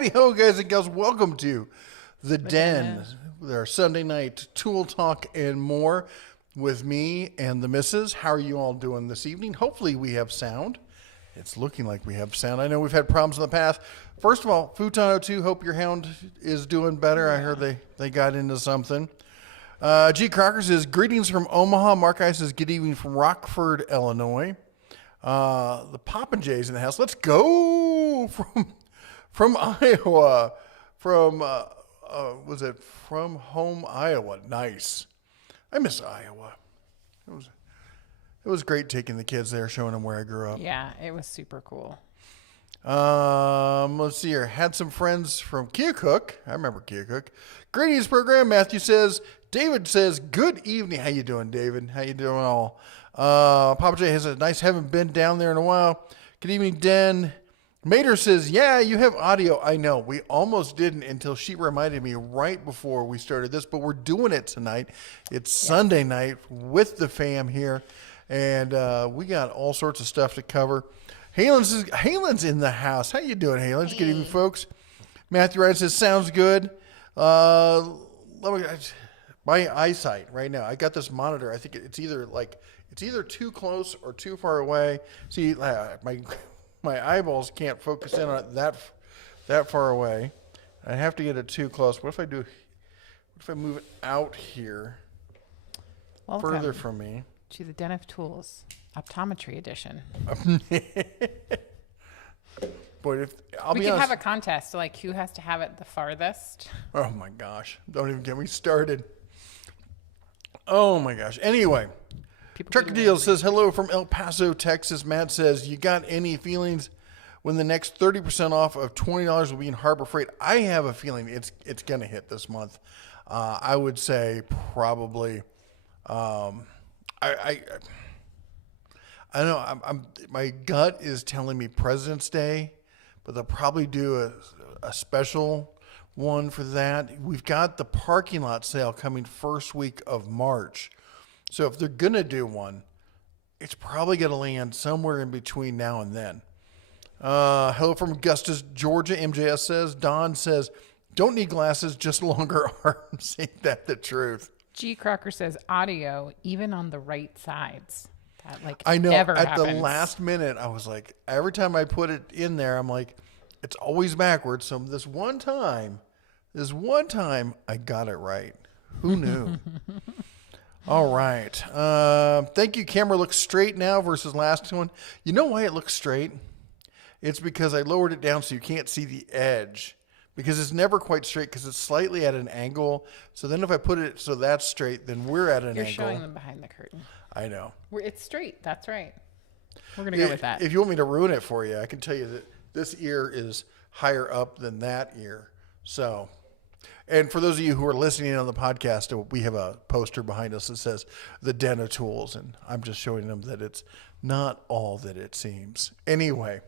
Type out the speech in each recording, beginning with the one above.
Hello, guys and gals. Welcome to The Den, with our Sunday night tool talk and more with me and the missus. How are you all doing this evening? Hopefully we have sound. It's looking like we have sound. I know we've had problems in the past. First of all, Futon 02, hope your hound is doing better. I heard they got into something. G. Crocker says, greetings from Omaha. Mark I says, good evening from Rockford, Illinois. The Poppin' Jays in the house. Let's go from Iowa. Was it from home, Iowa? Nice. I miss Iowa. It was great taking the kids there, showing them where I grew up. Yeah, it was super cool. Let's see here. Had some friends from Keokuk. I remember Keokuk. Greetings program. Matthew says. David says, good evening. How you doing, David? How you doing all? Papa J has a nice, haven't been down there in a while. Good evening, Den. Mater says, yeah, you have audio. I know. We almost didn't until she reminded me right before we started this, but we're doing it tonight. It's Sunday night with the fam here, and we got all sorts of stuff to cover. Halen's in the house. How you doing, Halen? Good evening, folks. Matthew Ryan says, sounds good. My eyesight right now. I got this monitor. I think it's either too close or too far away. See, my eyeballs can't focus in on it that far away. I have to get it too close. What if I move it out here further from me? To the Den of Tools, Optometry Edition. Boy, we could have a contest, like who has to have it the farthest. Oh my gosh. Don't even get me started. Oh my gosh. Anyway, Trucker Deal says, hello from El Paso, Texas. Matt says, you got any feelings when the next 30% off of $20 will be in Harbor Freight? I have a feeling it's going to hit this month. I would say probably, I don't know. My gut is telling me President's Day, but they'll probably do a special one for that. We've got the parking lot sale coming first week of March. So if they're going to do one, it's probably going to land somewhere in between now and then. Hello from Augustus, Georgia. MJS says, Don says, don't need glasses, just longer arms. Ain't that the truth? G. Crocker says, audio, even on the right sides. That I know. Never at happens. The last minute, I was like, every time I put it in there, I'm like, it's always backwards. So this one time, I got it right. Who knew? All right. Thank you. Camera looks straight now versus last one. You know why it looks straight? It's because I lowered it down so you can't see the edge. Because it's never quite straight because it's slightly at an angle. So then if I put it so that's straight, then we're at an angle. You're showing them behind the curtain. I know. It's straight. That's right. We're going to go with that. If you want me to ruin it for you, I can tell you that this ear is higher up than that ear. So, and for those of you who are listening on the podcast, we have a poster behind us that says the Den of Tools, and I'm just showing them that it's not all that it seems. Anyway,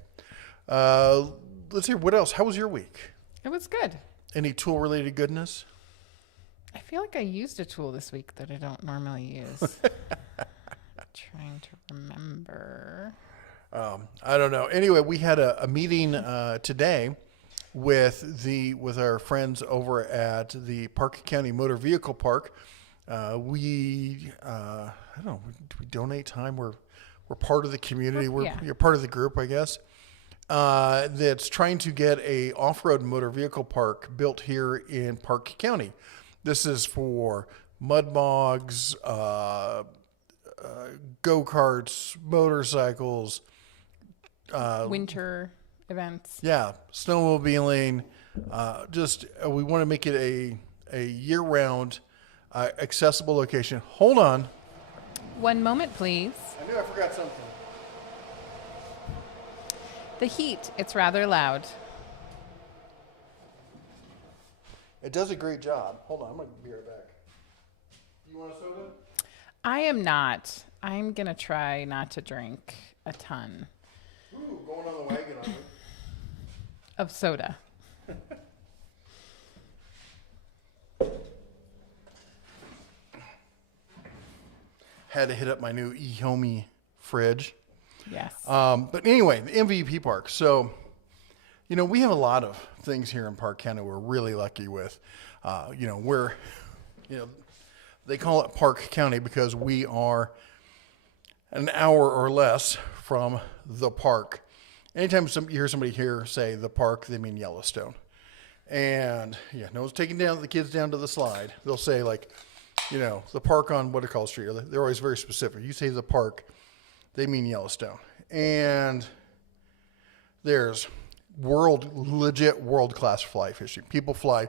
let's hear what else. How was your week? It was good. Any tool-related goodness? I feel like I used a tool this week that I don't normally use. Trying to remember. I don't know. Anyway, we had a meeting today with our friends over at the Park County Motor Vehicle Park. We I don't know. Do we donate time? We're part of the community. We're part of the group, I guess. That's trying to get a off-road motor vehicle park built here in Park County. This is for mud bogs, go-karts, motorcycles, winter events. Yeah, snowmobiling. We want to make it a year-round accessible location. Hold on. One moment, please. I knew I forgot something. The heat, it's rather loud. It does a great job. Hold on, I'm going to be right back. You want a soda? I am not. I'm going to try not to drink a ton. Ooh, going on the wagon on you. Of soda. Had to hit up my new eHomey fridge. Yes. But anyway, the MVP park. So we have a lot of things here in Park County we're really lucky with. We're, they call it Park County because we are an hour or less from the park. Anytime you hear somebody here say the park, they mean Yellowstone. And no one's taking the kids down to the slide. They'll say the park on what do you call street. They're always very specific. You say the park, they mean Yellowstone. And there's legit world-class fly fishing. People fly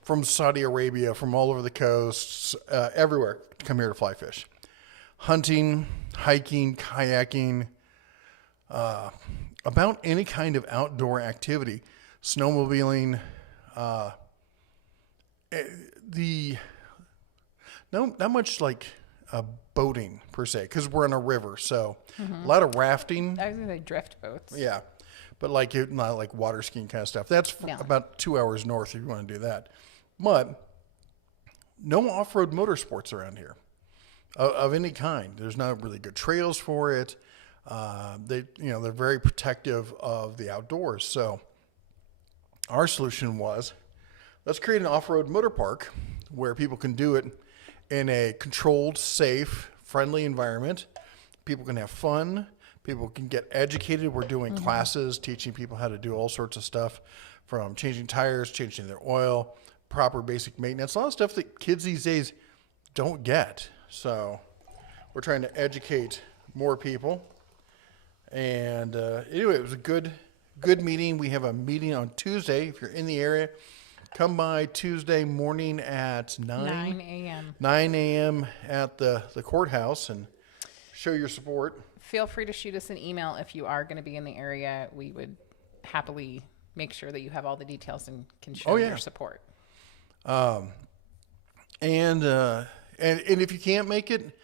from Saudi Arabia, from all over the coasts, everywhere to come here to fly fish. Hunting, hiking, kayaking, about any kind of outdoor activity, snowmobiling, not much like boating per se, because we're on a river, so a lot of rafting. I was going to say drift boats. Yeah, but not like water skiing kind of stuff. That's about 2 hours north if you want to do that. But no off-road motorsports around here of any kind. There's not really good trails for it. They're very protective of the outdoors. So our solution was, let's create an off-road motor park where people can do it in a controlled, safe, friendly environment. People can have fun. People can get educated. We're doing classes teaching people how to do all sorts of stuff, from changing tires, changing their oil, proper basic maintenance, a lot of stuff that kids these days don't get. So we're trying to educate more people. And anyway, it was a good meeting. We have a meeting on Tuesday. If you're in the area, come by Tuesday morning at 9 a.m. 9 a.m. at the courthouse and show your support. Feel free to shoot us an email if you are going to be in the area. We would happily make sure that you have all the details and can show your support. And if you can't make it,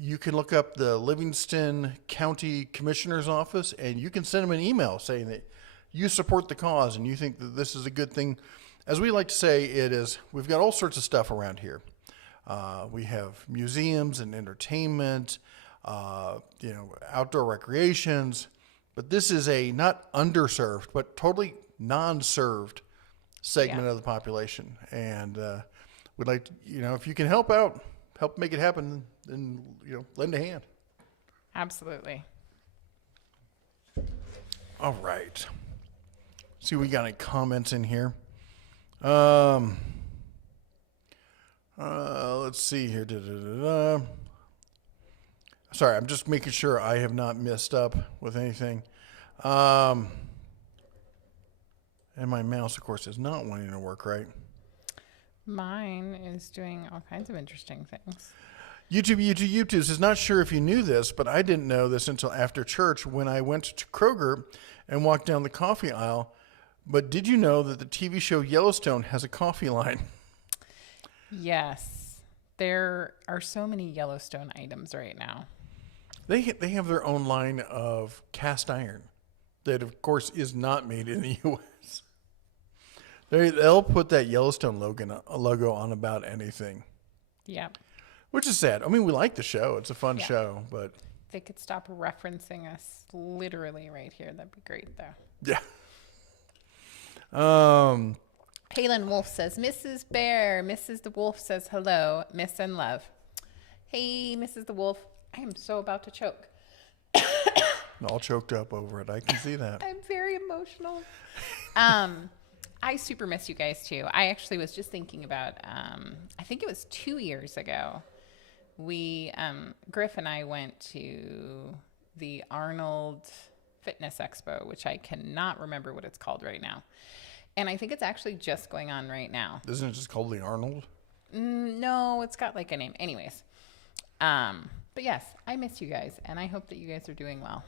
you can look up the Livingston County Commissioner's Office, and you can send them an email saying that you support the cause and you think that this is a good thing. As we like to say, we've got all sorts of stuff around here. We have museums and entertainment, outdoor recreations, but this is a not underserved, but totally non-served segment of the population. And we'd like to, if you can help make it happen, then, lend a hand. Absolutely. All right. See, we got any comments in here. Let's see here. Sorry, I'm just making sure I have not messed up with anything. And my mouse, of course, is not wanting to work right. Mine is doing all kinds of interesting things. YouTube says, not sure if you knew this, but I didn't know this until after church when I went to Kroger and walked down the coffee aisle. But did you know that the TV show Yellowstone has a coffee line? Yes. There are so many Yellowstone items right now. They have their own line of cast iron that, of course, is not made in the U.S. They'll put that Yellowstone logo on about anything. Yeah. Which is sad. I mean, we like the show. It's a fun show, but... They could stop referencing us literally right here. That'd be great, though. Yeah. Halen Wolf says, Mrs. Bear. Mrs. the Wolf says, hello, miss and love. Hey, Mrs. the Wolf. I am so about to choke. All choked up over it. I can see that. I'm very emotional. I super miss you guys, too. I actually was just thinking about, I think it was 2 years ago. Griff and I went to the Arnold Fitness Expo, which I cannot remember what it's called right now. And I think it's actually just going on right now. Isn't it just called the Arnold? No, it's got like a name. Anyways. But yes, I miss you guys, and I hope that you guys are doing well.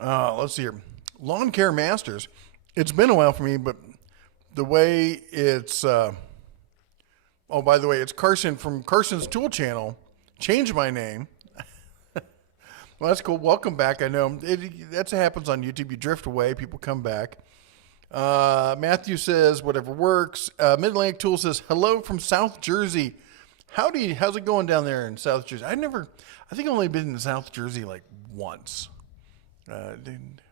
Let's see here. Lawn Care Masters. It's been a while for me, but the way it's... oh, by the way, it's Carson from Carson's Tool Channel. Changed my name. Well, that's cool. Welcome back. I know that happens on YouTube. You drift away. People come back. Matthew says, whatever works. Mid-Atlantic Tool says, hello from South Jersey. How's it going down there in South Jersey? I think I've only been in South Jersey like once.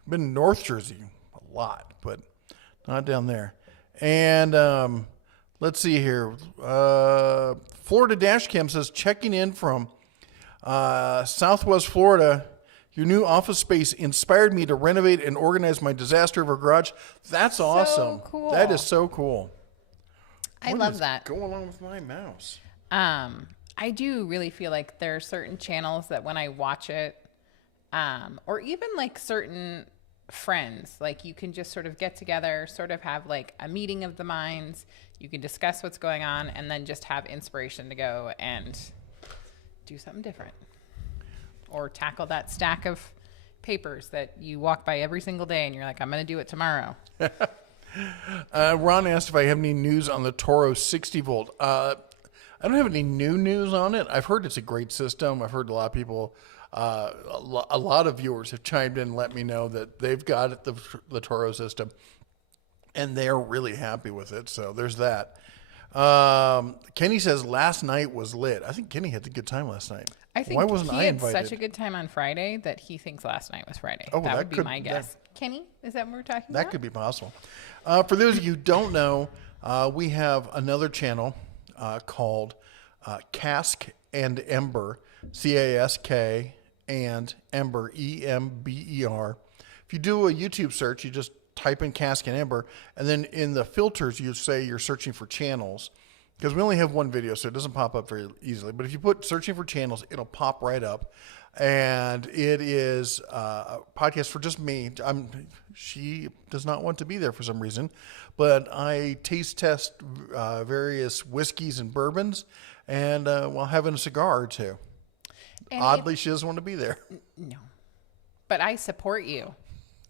Been in North Jersey a lot, but not down there. And let's see here. Florida Dashcam says, checking in from Southwest Florida. Your new office space inspired me to renovate and organize my disaster of a garage. That's awesome. Cool. That is so cool. I love that. Going on with my mouse. I do really feel like there are certain channels that when I watch it, or even like certain friends, like you can just sort of get together, sort of have like a meeting of the minds. You can discuss what's going on and then just have inspiration to go and do something different. Or tackle that stack of papers that you walk by every single day and you're like, I'm going to do it tomorrow. Ron asked if I have any news on the Toro 60 volt. I don't have any new news on it. I've heard it's a great system. I've heard a lot of people, a lot of viewers have chimed in and let me know that they've got it, the Toro system, and they're really happy with it. So there's that. Kenny says last night was lit. I think Kenny had a good time last night. I think Why wasn't he I had invited? such a good time on Friday that he thinks last night was Friday. Oh, that would be could- my guess. Kenny, is that what we're talking That about? could be possible. For those of you who don't know, we have another channel called Cask and Ember, CASK and Ember, EMBER. If you do a YouTube search, you just type in Cask and Ember, and then in the filters, you say you're searching for channels. Because we only have one video, so it doesn't pop up very easily. But if you put searching for channels, it'll pop right up. And it is a podcast for just me. She does not want to be there for some reason. But I taste test various whiskeys and bourbons and while having a cigar or two. And Oddly, she doesn't want to be there. No. But I support you.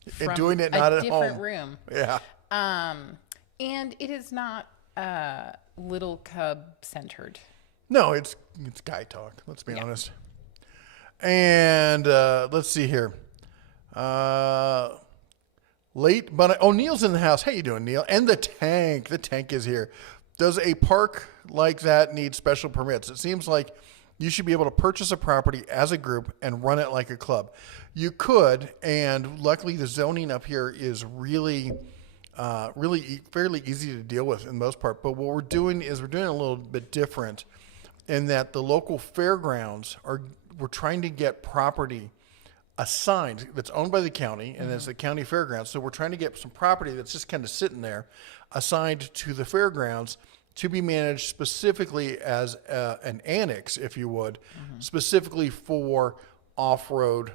And from doing it not a at different home. room. Yeah. And it is not little cub centered. No, it's guy talk. Let's be honest. And let's see here. Late, but Neil's in the house. How you doing, Neil? And the tank. The tank is here. Does a park like that need special permits? It seems like you should be able to purchase a property as a group and run it like a club. You could, and luckily the zoning up here is really fairly easy to deal with in the most part. But what we're doing is we're doing a little bit different in that the local fairgrounds we're trying to get property assigned that's owned by the county, and it's the county fairgrounds. So we're trying to get some property that's just kind of sitting there assigned to the fairgrounds to be managed specifically as an annex, if you would, specifically for off-road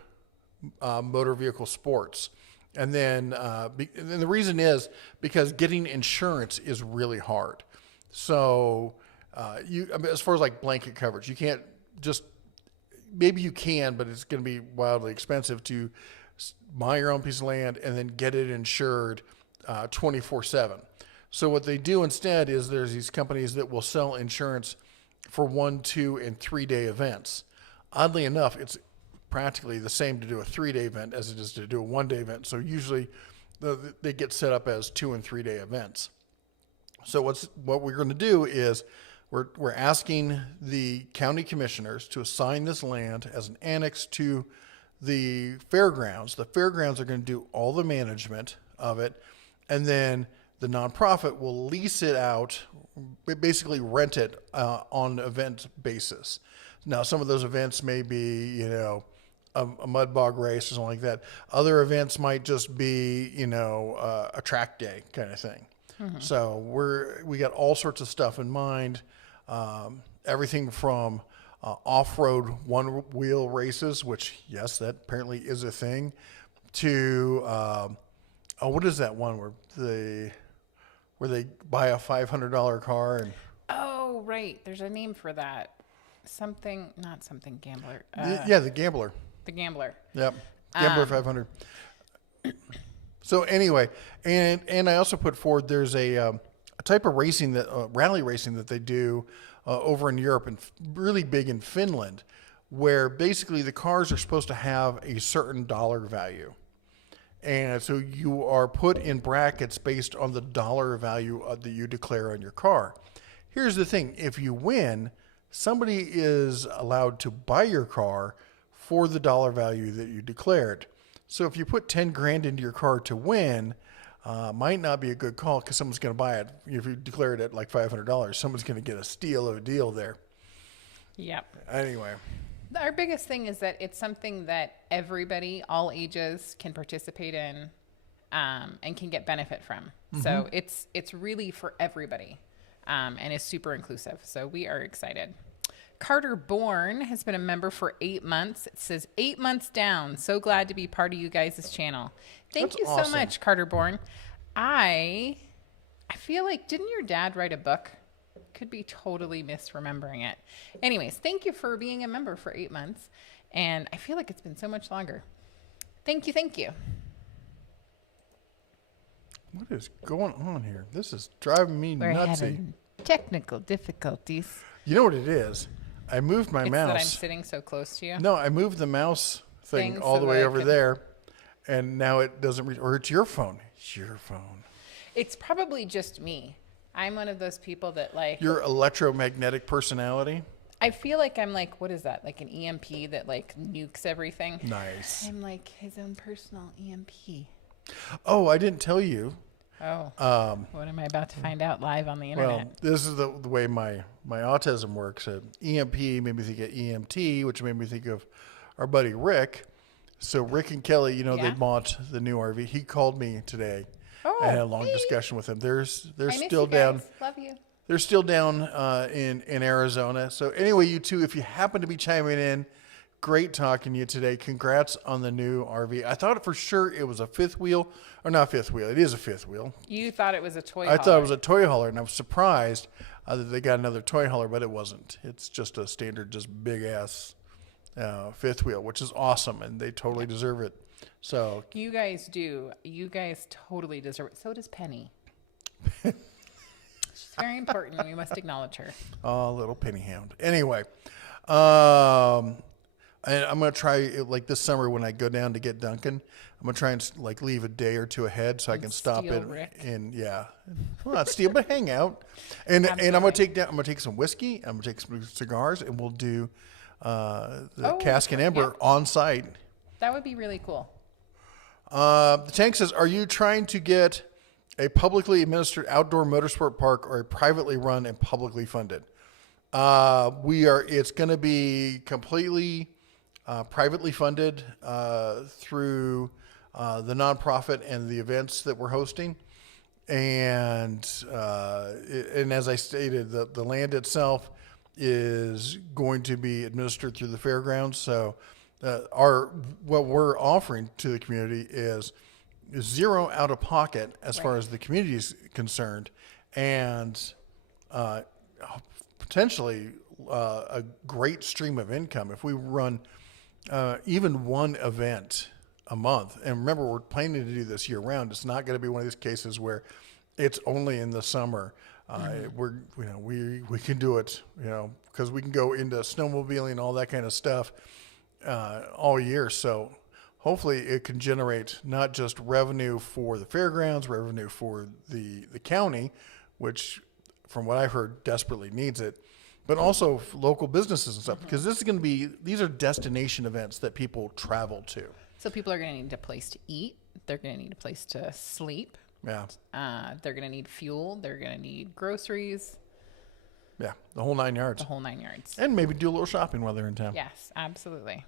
motor vehicle sports. And then and the reason is because getting insurance is really hard. So as far as like blanket coverage, you can't just, maybe you can, but it's going to be wildly expensive to buy your own piece of land and then get it insured 24/7. So what they do instead is there's these companies that will sell insurance for 1, 2, and 3 day events. Oddly enough, it's practically the same to do a 3 day event as it is to do a 1 day event. So usually they get set up as 2 and 3 day events. So what we're going to do is we're asking the county commissioners to assign this land as an annex to the fairgrounds. The fairgrounds are going to do all the management of it, and then the nonprofit will lease it out, basically rent it on event basis. Now, some of those events may be, a mud bog race or something like that. Other events might just be, a track day kind of thing. So we got all sorts of stuff in mind. Everything from off-road one-wheel races, which, yes, that apparently is a thing, to what is that one where they buy a $500 car and Oh, right. There's a name for that. Not something gambler. the Gambler. The Gambler. Yep, Gambler 500. So anyway, and I also put forward there's a type of racing that rally racing that they do over in Europe and really big in Finland, where basically the cars are supposed to have a certain dollar value. And so you are put in brackets based on the dollar value that you declare on your car. Here's the thing. If you win, somebody is allowed to buy your car for the dollar value that you declared. So if you put 10 grand into your car to win, might not be a good call because someone's going to buy it. If you declare it at like $500, someone's going to get a steal of a deal there. Yep. Anyway. Our biggest thing is that it's something that everybody, all ages, can participate in and can get benefit from. So it's really for everybody and is super inclusive. So we are excited. Carter Bourne has been a member for 8 months. It says 8 months down. So glad to be part of you guys' channel. Thank you so much, Carter Bourne. I feel like, didn't your dad write a book? Could be totally misremembering it. Anyways, thank you for being a member for 8 months. And I feel like it's been so much longer. Thank you. Thank you. What is going on here? This is driving me We're nutsy. having technical difficulties. You know what it is? I moved my It's mouse. that I'm sitting so close to you. No, I moved the mouse thing all the way over there, and now it doesn't reach. Or it's your phone. It's your phone. It's probably just me. I'm one of those people that like... Your electromagnetic personality? I feel like I'm like, what is that? Like an EMP that like nukes everything? Nice. I'm like his own personal EMP. Oh, I didn't tell you. Oh. What am I about to find out live on the internet? Well, this is the way my autism works. EMP made me think of EMT, which made me think of our buddy Rick. So Rick and Kelly, you know, they bought the new RV. He called me today. I had a long discussion with him. They're still down. Love you. They're still down in Arizona. So anyway, you two, if you happen to be chiming in, great talking to you today. Congrats on the new RV. I thought for sure it was a fifth wheel, or not fifth wheel. It is a fifth wheel. You thought it was a toy I hauler. thought it was a toy hauler, and I was surprised that they got another toy hauler, but it wasn't. It's just a standard, just big ass fifth wheel, which is awesome, and they totally deserve it. So You guys do. You guys totally deserve it. So does Penny. She's very important. We must acknowledge her. oh, little penny hound. Anyway, and I'm gonna try like this summer when I go down to get Duncan. I'm gonna try and like leave a day or two ahead so I can stop steal Rick. in well, not steal, but hang out. And I'm gonna take some whiskey. I'm gonna take some cigars, and we'll do the cask and amber on site. That would be really cool. The tank says, "Are you trying to get a publicly administered outdoor motorsport park or a privately run and publicly funded?" We are. It's going to be completely privately funded through the nonprofit and the events that we're hosting, and as I stated, the land itself is going to be administered through the fairgrounds. So what we're offering to the community is zero out of pocket as far as the community is concerned, and potentially a great stream of income if we run even one event a month. And remember, we're planning to do this year round. It's not going to be one of these cases where it's only in the summer. We can do it, because we can go into snowmobiling and all that kind of stuff all year. So hopefully it can generate not just revenue for the fairgrounds, revenue for the county, which from what I've heard desperately needs it, but also local businesses and stuff, because these are destination events that people travel to. So people are going to need a place to eat. They're going to need a place to sleep. Yeah. They're going to need fuel. They're going to need groceries. Yeah, the whole 9 yards. The whole 9 yards. And maybe do a little shopping while they're in town. Yes, absolutely.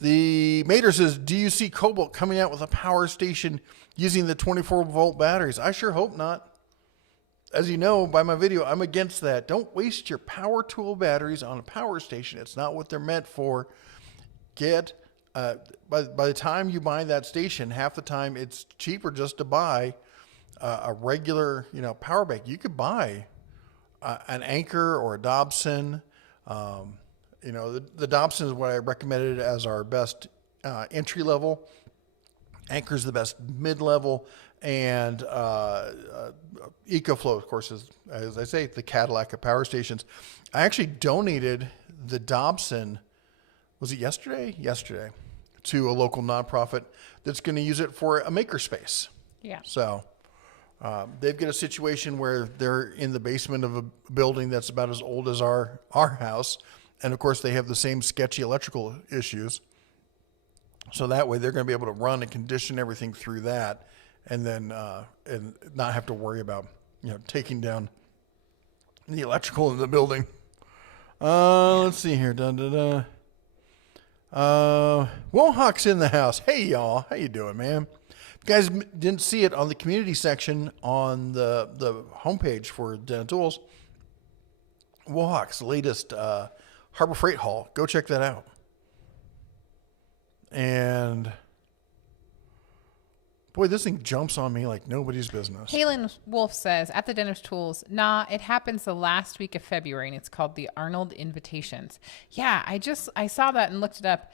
The Mater says, do you see Cobalt coming out with a power station using the 24-volt batteries? I sure hope not. As you know by my video, I'm against that. Don't waste your power tool batteries on a power station. It's not what they're meant for. By the time you buy that station, half the time it's cheaper just to buy a regular, power bank. You could buy an Anchor or a Dobson. The Dobson is what I recommended as our best entry level. Anchor's the best mid-level, and EcoFlow, of course, is, as I say, the Cadillac of power stations. I actually donated the Dobson, was it yesterday? Yesterday, to a local nonprofit that's going to use it for a makerspace. Yeah. So they've got a situation where they're in the basement of a building that's about as old as our house. And of course, they have the same sketchy electrical issues. So that way they're going to be able to run and condition everything through that, and then and not have to worry about taking down the electrical in the building. Let's see here. Wohawk's in the house. Hey y'all, how you doing, man? If you guys didn't see it on the community section on the homepage for Den Tools, Wohawk's latest Harbor Freight haul. Go check that out. And boy, this thing jumps on me like nobody's business. Halen Wolf says, at the Den of Tools, nah, it happens the last week of February, and it's called the Arnold Invitations. Yeah, I saw that and looked it up.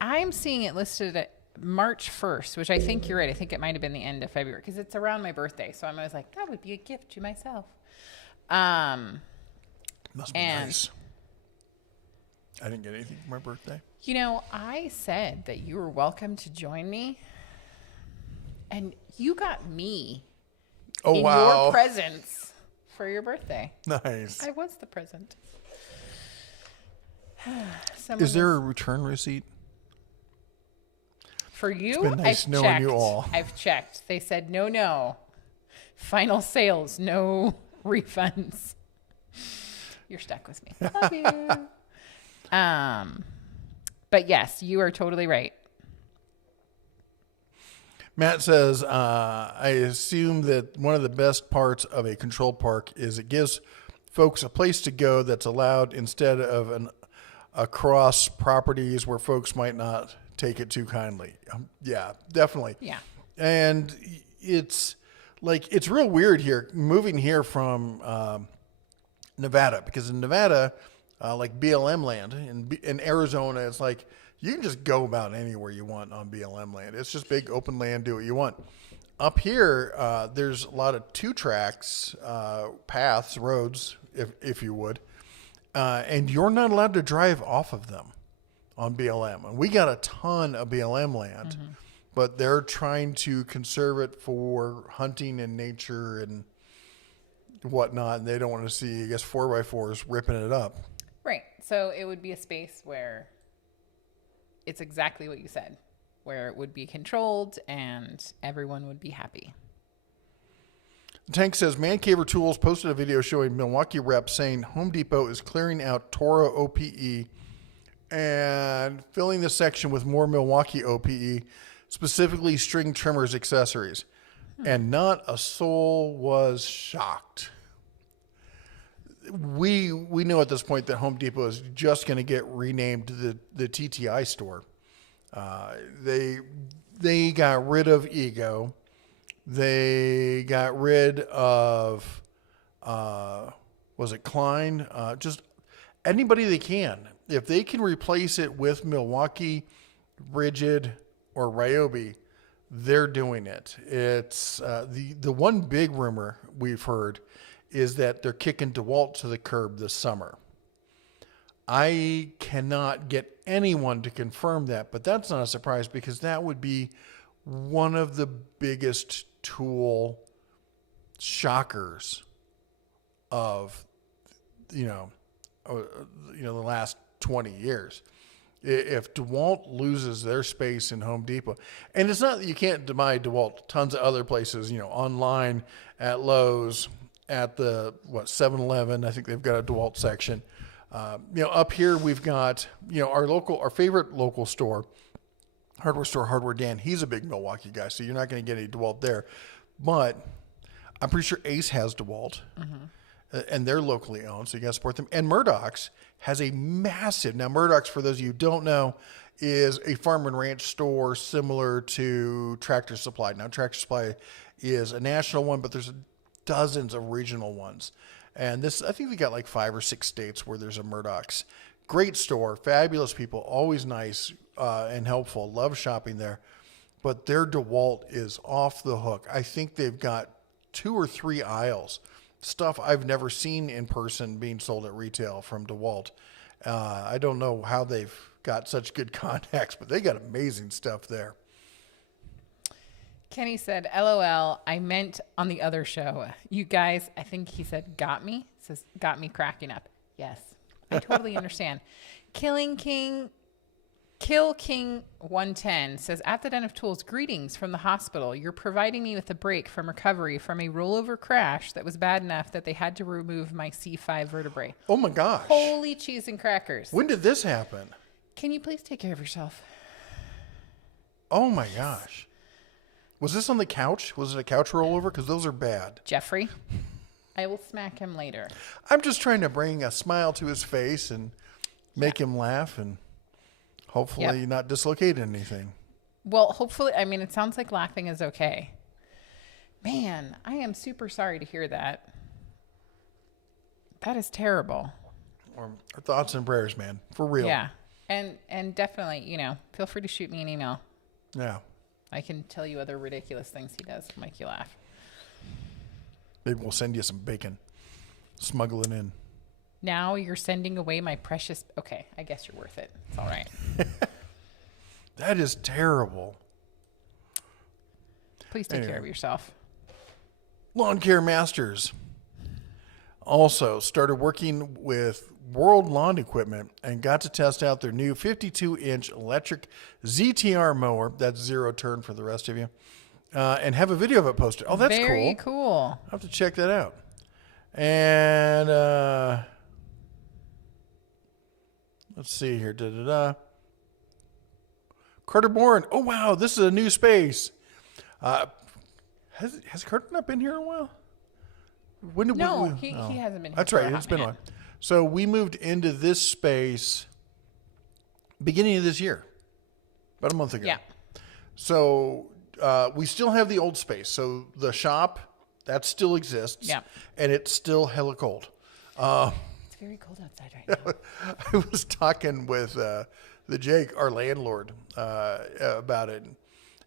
I'm seeing it listed at March 1st, which I think you're right. I think it might have been the end of February because it's around my birthday. So I'm always like, that would be a gift to myself. Must be nice. I didn't get anything for my birthday. I said that you were welcome to join me, and you got me your presents for your birthday. Nice. I was the present. Is there a return receipt? For you? It's been nice knowing you all. I've checked. They said no. Final sales, no refunds. You're stuck with me. Love you. But yes, you are totally right. Matt says, I assume that one of the best parts of a controlled park is it gives folks a place to go that's allowed instead of across properties where folks might not take it too kindly. Yeah, definitely. Yeah. And it's real weird here, moving here from Nevada, because in Nevada, like BLM land, in Arizona, it's like you can just go about anywhere you want on BLM land. It's just big open land, do what you want. Up here, there's a lot of 2 tracks, paths, roads, if you would, and you're not allowed to drive off of them on BLM. And we got a ton of BLM land, but they're trying to conserve it for hunting and nature and whatnot, and they don't want to see, I guess, 4x4s ripping it up. Right. So it would be a space where it's exactly what you said, where it would be controlled and everyone would be happy. Tank says, Man Caver Tools posted a video showing Milwaukee reps saying Home Depot is clearing out Toro OPE and filling the section with more Milwaukee OPE, specifically string trimmers accessories. And not a soul was shocked. We know at this point that Home Depot is just going to get renamed the TTI store. They got rid of Ego. They got rid of was it Klein? Just anybody they can. If they can replace it with Milwaukee, Rigid, or Ryobi, they're doing it. It's the one big rumor we've heard is that they're kicking DeWalt to the curb this summer. I cannot get anyone to confirm that, but that's not a surprise because that would be one of the biggest tool shockers of the last 20 years. If DeWalt loses their space in Home Depot, and it's not that you can't deny DeWalt, tons of other places, online, at Lowe's, at the 7-Eleven, I think they've got a DeWalt section. Up here we've got, our favorite local store, hardware store, Hardware Dan. He's a big Milwaukee guy, so you're not going to get any DeWalt there. But I'm pretty sure Ace has DeWalt, and they're locally owned, so you got to support them. And Murdoch's has a massive, now Murdoch's, for those of you who don't know, is a farm and ranch store similar to Tractor Supply. Now, Tractor Supply is a national one, but there's dozens of regional ones. And this, I think they got like 5 or 6 states where there's a Murdoch's. Great store, fabulous people, always nice and helpful. Love shopping there. But their DeWalt is off the hook. I think they've got 2 or 3 aisles. Stuff I've never seen in person being sold at retail from DeWalt. I don't know how they've got such good contacts, but they got amazing stuff there. Kenny said, LOL, I meant on the other show. You guys, I think he said, got me? Says, got me cracking up. Yes, I totally understand. Killing King Kill King 110 says, at the Den of Tools, greetings from the hospital. You're providing me with a break from recovery from a rollover crash that was bad enough that they had to remove my C5 vertebrae. Oh my gosh. Holy cheese and crackers. When did this happen? Can you please take care of yourself? Oh my gosh. Was this on the couch? Was it a couch rollover? Because those are bad. Jeffrey, I will smack him later. I'm just trying to bring a smile to his face and make him laugh and hopefully not dislocate anything. Well, hopefully, I mean, it sounds like laughing is okay. Man, I am super sorry to hear that. That is terrible. Our thoughts and prayers, man. For real. Yeah. And definitely, feel free to shoot me an email. Yeah. I can tell you other ridiculous things he does to make you laugh. Maybe we'll send you some bacon. Smuggle it in. Now you're sending away my precious... Okay, I guess you're worth it. It's all right. That is terrible. Please take care of yourself. Lawn Care Masters also started working with World Lawn Equipment and got to test out their new 52-inch electric ZTR mower. That's zero turn for the rest of you. And have a video of it posted. Oh, that's Very cool. cool. I'll have to check that out. And let's see here. Carter Bourne. Oh, wow. This is a new space. Has Carter not been here in a while? When did he hasn't been here. That's for right. a It's been a hot while. So we moved into this space beginning of this year, about a month ago. Yeah. So we still have the old space. So the shop, that still exists. Yeah. And it's still hella cold. It's very cold outside right now. I was talking with the Jake, our landlord, about it.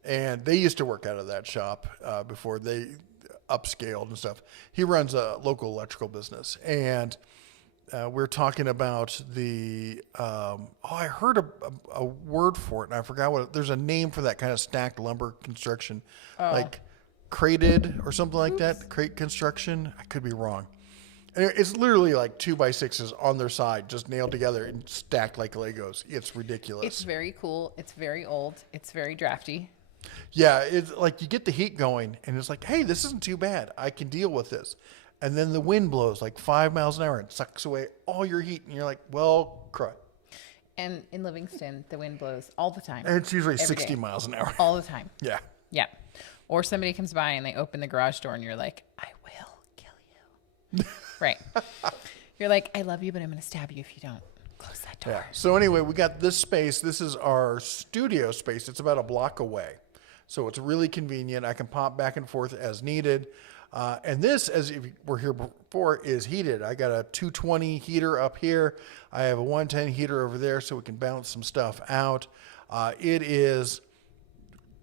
And they used to work out of that shop before they upscaled and stuff. He runs a local electrical business. And we're talking about the, I heard a word for it, and I forgot what there's a name for that kind of stacked lumber construction, like crated or something like that. Crate construction. I could be wrong. And it's literally like 2x6s on their side, just nailed together and stacked like Legos. It's ridiculous. It's very cool. It's very old. It's very drafty. Yeah, it's like you get the heat going, and it's like, hey, this isn't too bad. I can deal with this. And then the wind blows like 5 miles an hour and sucks away all your heat, and you're like, well, crud. And in Livingston, the wind blows all the time. And it's usually Every 60 day. miles an hour. All the time. Yeah. Yeah. Or somebody comes by and they open the garage door and you're like, I will kill you. Right. You're like, I love you, but I'm going to stab you if you don't close that door. Yeah. So anyway, we got this space. This is our studio space. It's about a block away. So it's really convenient. I can pop back and forth as needed. And this, as if you were here before, is heated. I got a 220 heater up here. I have a 110 heater over there so we can bounce some stuff out. It is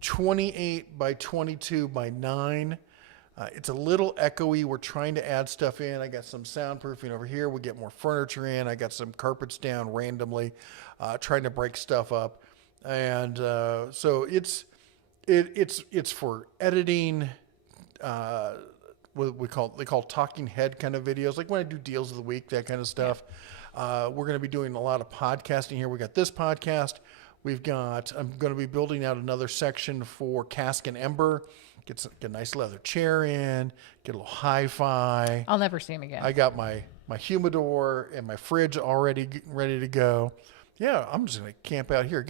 28 by 22 by 9. It's a little echoey. We're trying to add stuff in. I got some soundproofing over here. We get more furniture in. I got some carpets down randomly, trying to break stuff up. And so it's for editing. What they call talking head kind of videos, like when I do deals of the week, that kind of stuff. We're going to be doing a lot of podcasting here. We got this podcast. I'm going to be building out another section for Cask and Ember. Get a nice leather chair in, get a little hi-fi. I'll never see him again. I got my humidor and my fridge already ready to go. Yeah, I'm just going to camp out here.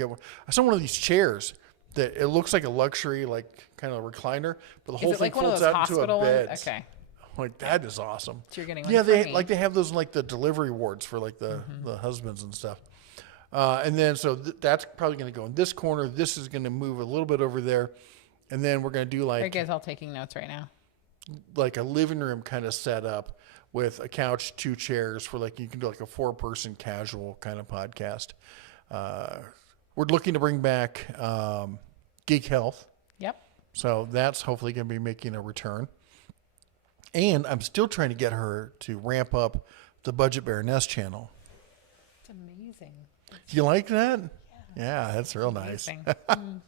I saw one of these chairs that it looks like a luxury, like kind of recliner, but the whole thing like one of folds those out into a hospital bed. ones? Okay. Like, that is awesome. So you're getting one yeah, for they me. like they have those in, like the delivery wards for like the husbands and stuff. And then so that's probably going to go in this corner. This is going to move a little bit over there, and then we're going to do Are you like guys all taking notes right now? a living room kind of setup with a couch, 2 chairs for like you can do like a 4-person casual kind of podcast. We're looking to bring back Geek Health. Yep. So that's hopefully going to be making a return. And I'm still trying to get her to ramp up the Budget Baroness channel. It's amazing. Do you like that? Yeah, that's real nice. Amazing.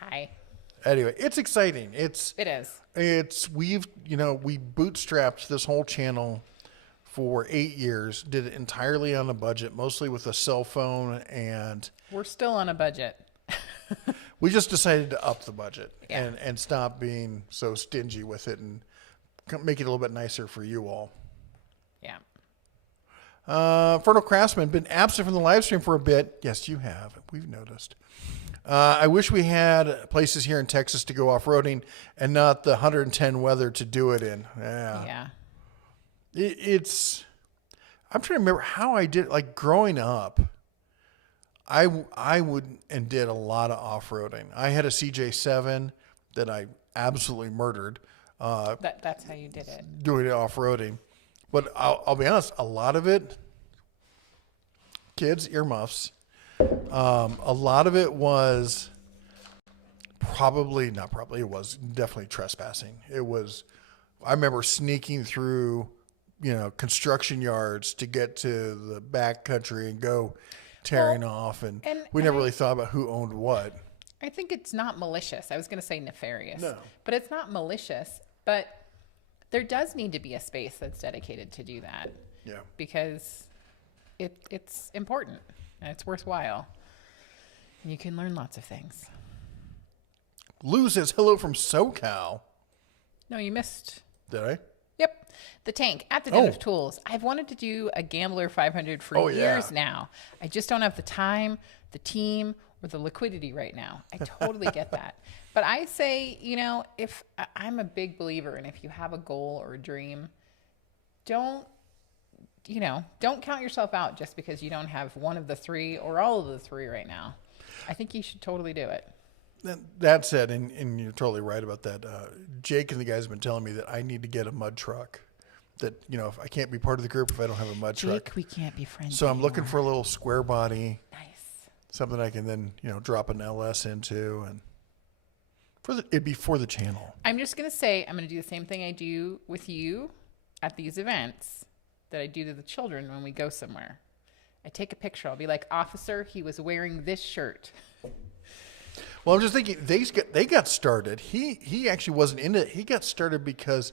Hi. Anyway, it's exciting. It is. We bootstrapped this whole channel for 8 years, did it entirely on a budget, mostly with a cell phone and We're still on a budget. We just decided to up the budget Yeah. and stop being so stingy with it and make it a little bit nicer for you all. Yeah. Fertile Craftsman, been absent from the live stream for a bit. Yes, you have. We've noticed. I wish we had places here in Texas to go off-roading and not the 110 weather to do it in. Yeah. It's... I'm trying to remember how I did, like growing up, I would and did a lot of off-roading. I had a CJ7 that I absolutely murdered. That's how you did it. Doing it off-roading. But I'll be honest, a lot of it, kids, earmuffs, a lot of it was it was definitely trespassing. I remember sneaking through, construction yards to get to the back country and go tearing off. And we never really thought about who owned what. I think it's not malicious. I was going to say nefarious. No. But it's not malicious. But there does need to be a space that's dedicated to do that. Yeah. Because it's important and it's worthwhile. And you can learn lots of things. Lou says hello from SoCal. No, you missed. Did I? Yep. The Tank at the Den of Tools. I've wanted to do a Gambler 500 for years now. I just don't have the time, the team, or the liquidity right now. I totally get that. But I say, if I'm a big believer in if you have a goal or a dream, don't count yourself out just because you don't have one of the three or all of the three right now. I think you should totally do it. That said, and you're totally right about that. Jake and the guys have been telling me that I need to get a mud truck. That, if I can't be part of the group if I don't have a mud truck. Jake, we can't be friends So I'm anymore. looking for a little square body. Nice. Something I can then, drop an LS into, and it'd be for the channel. I'm just going to say, I'm going to do the same thing I do with you at these events that I do to the children when we go somewhere. I take a picture. I'll be like, officer, he was wearing this shirt. Well, I'm just thinking they got started. He actually wasn't into it. He got started because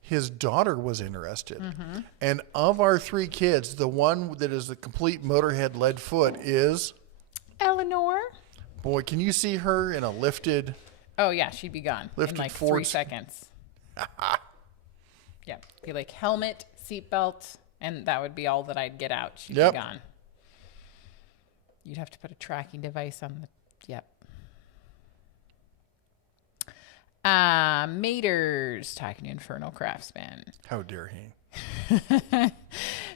his daughter was interested. Mm-hmm. And of our three kids, the one that is the complete motorhead lead foot is Eleanor. Boy, can you see her in a lifted? Oh yeah, she'd be gone lifted in like Ford. 3 seconds. Yeah, be like helmet, seatbelt, and that would be all that I'd get out. She'd be gone. You'd have to put a tracking device on the. Yep. Maters talking to Infernal Craftsman. How dare he?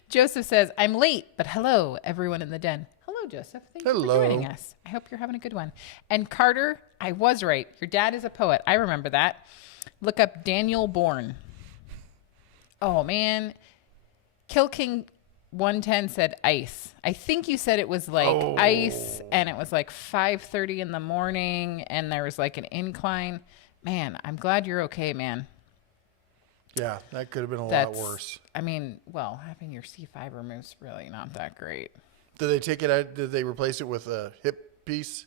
Joseph says, I'm late, but hello, everyone in the den. Hello, Joseph. Thank you for joining us. I hope you're having a good one. And Carter, I was right. Your dad is a poet. I remember that. Look up Daniel Bourne. Oh, man. Kill King 110 said ice. I think you said it was like ice, and it was like 5:30 in the morning, and there was like an incline. Man, I'm glad you're okay, man. Yeah, that could have been a lot worse. I mean, well, having your C5 removed's really not that great. Did they take it out? Did they replace it with a hip piece?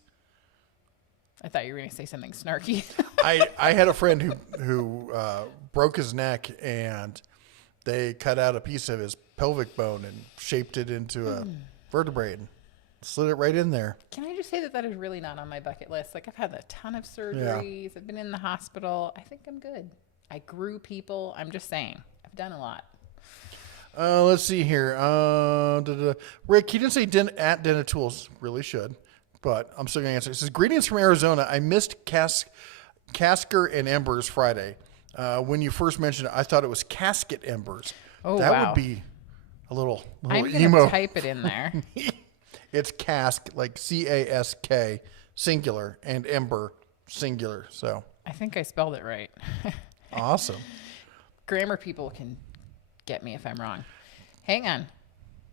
I thought you were going to say something snarky. I had a friend who broke his neck, and they cut out a piece of his pelvic bone and shaped it into a vertebrae and slid it right in there. Can I just say that is really not on my bucket list? Like, I've had a ton of surgeries. Yeah. I've been in the hospital. I think I'm good. I grew people. I'm just saying. I've done a lot. Let's see here. Rick, he didn't say at Den of Tools. Really should. But I'm still going to answer. It says, greetings from Arizona. I missed Casker and Embers Friday. When you first mentioned it, I thought it was Casket Embers. Oh, that would be a little I'm emo. I'm going to type it in there. It's cask, like CASK, singular, and ember, singular. So I think I spelled it right. Awesome. Grammar people can get me if I'm wrong. Hang on.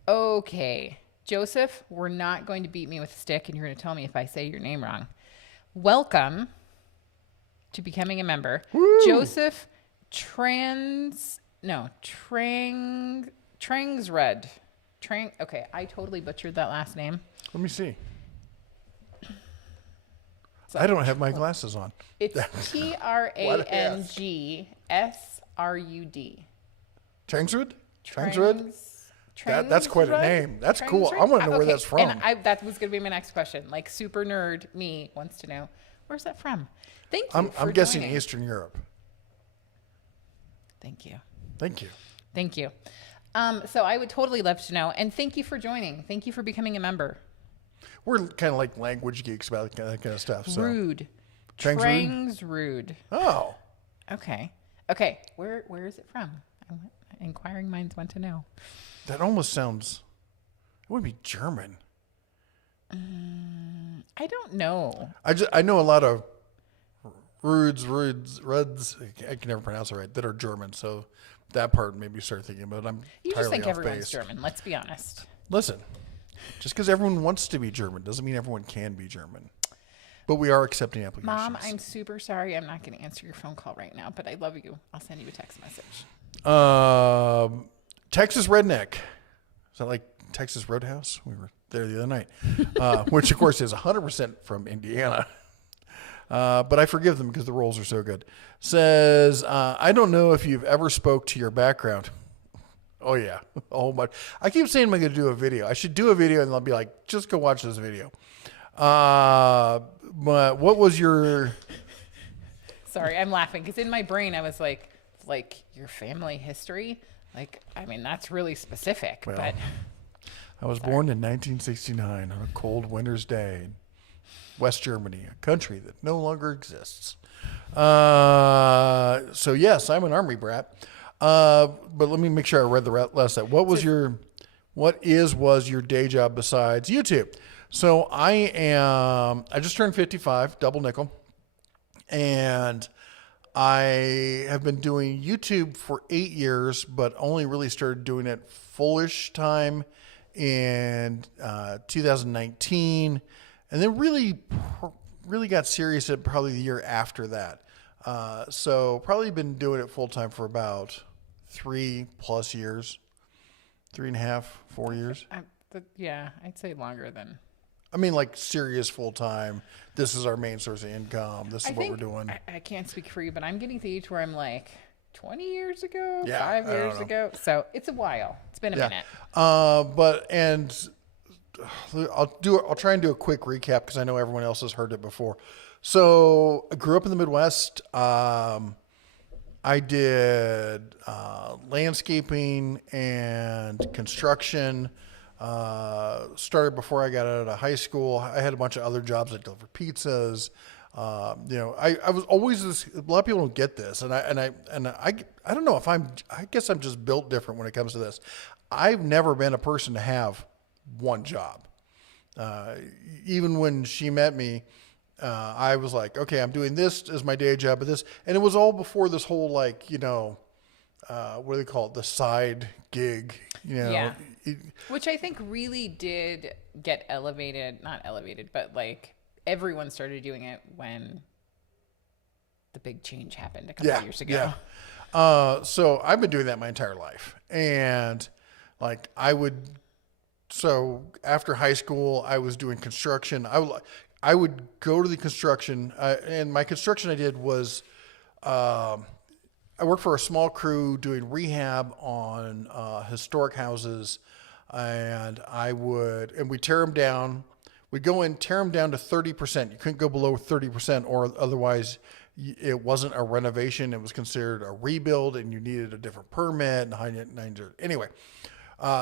Okay. Joseph, we're not going to beat me with a stick, and you're going to tell me if I say your name wrong. Welcome to becoming a member. Woo! Joseph Trangsred. Okay, I totally butchered that last name. Let me see. I don't have my glasses on. It's Trangsrud. Trangsrud? Trangsrud? That's quite a name. That's cool. I want to know where that's from. And that was going to be my next question. Like, super nerd me wants to know, where's that from? Thank you. I'm guessing Eastern Europe. Thank you. Thank you. Thank you. So I would totally love to know. And thank you for joining. Thank you for becoming a member. We're kind of like language geeks about that kind of stuff. So. Rude. Trang's rude. Oh. Okay. Where is it from? Inquiring minds want to know. That almost sounds. It would be German. I don't know. I know a lot of Ruds. I can never pronounce it right. That are German. So that part made me start thinking. But You just think everyone's base. German. Let's be honest. Listen, just because everyone wants to be German doesn't mean everyone can be German. But we are accepting applications. Mom, I'm super sorry. I'm not going to answer your phone call right now, but I love you. I'll send you a text message. Texas Redneck. Is that like Texas Roadhouse? We were there the other night. Which, of course, is 100% from Indiana. But I forgive them because the rolls are so good. Says, I don't know if you've ever spoke to your background. Oh, yeah. A whole bunch. I keep saying I'm going to do a video. I should do a video and I'll be like, just go watch this video. But what was your... Sorry, I'm laughing because in my brain I was like your family history. Like, I mean, that's really specific. Well, but I was born in 1969 on a cold winter's day in West Germany, a country that no longer exists. So yes, I'm an army brat. But let me make sure I read the rest of that. What was your day job besides YouTube? So I just turned 55, double nickel, and I have been doing YouTube for 8 years, but only really started doing it fullish time in 2019, and then really got serious at probably the year after that. So probably been doing it full time for about 3+ years, 3.5, 4 years. Yeah, I'd say longer than. I mean, like serious full time. This is our main source of income. This is what we're doing. I can't speak for you, but I'm getting to the age where I'm like 20 years ago, yeah, 5 years ago. So it's a while. It's been a minute. I'll try and do a quick recap because I know everyone else has heard it before. So I grew up in the Midwest. I did landscaping and construction. Started before I got out of high school. I had a bunch of other jobs. I delivered pizzas. I was always this. A lot of people don't get this, and I don't know if I guess I'm just built different when it comes to this. I've never been a person to have one job. Even when she met me, I was like, okay, I'm doing this as my day job, but this, and it was all before this whole what do they call it? The side gig, Yeah. Which I think really did get not elevated, but like everyone started doing it when the big change happened a couple of years ago. Yeah. So I've been doing that my entire life. And like so after high school, I was doing construction. I would go to the construction, and my construction I did was, I worked for a small crew doing rehab on historic houses, and we'd tear them down. We'd go in, tear them down to 30%. You couldn't go below 30%, or otherwise it wasn't a renovation. It was considered a rebuild, and you needed a different permit. Anyway,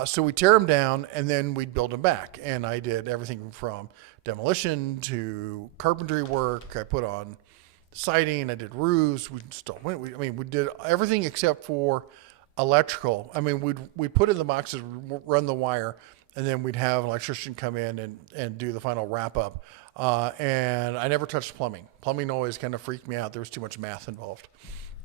so we tear them down, and then we'd build them back. And I did everything from demolition to carpentry work. I put on siding. I did roofs. We did everything except for electrical. I mean, we'd put in the boxes, run the wire, and then we'd have an electrician come in and do the final wrap up. And I never touched plumbing. Plumbing always kind of freaked me out. There was too much math involved.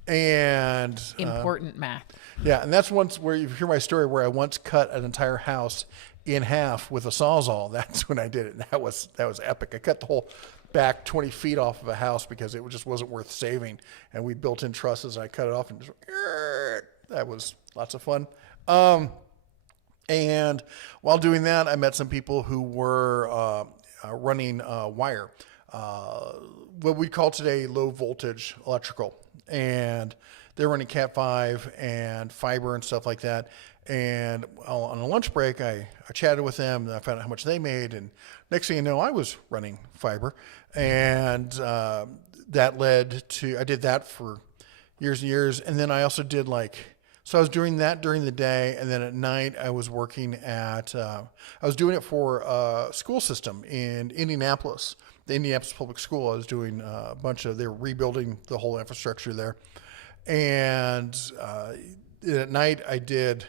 And important math. Yeah, and that's once where you hear my story where I once cut an entire house in half with a Sawzall. That's when I did it. And that was epic. I cut the whole back 20 feet off of a house because it just wasn't worth saving. And we built in trusses. And I cut it off and just, that was lots of fun. And while doing that, I met some people who were running wire, what we call today low voltage electrical. and they're running Cat 5 and fiber and stuff like that. And on a lunch break, I chatted with them, and I found out how much they made. And next thing you know, I was running fiber. And that led to, I did that for years and years. And then I also did so I was doing that during the day. And then at night, I was working at, I was doing it for a school system in Indianapolis, the Indianapolis Public School. I was doing a bunch of, they were rebuilding the whole infrastructure there. And at night, I did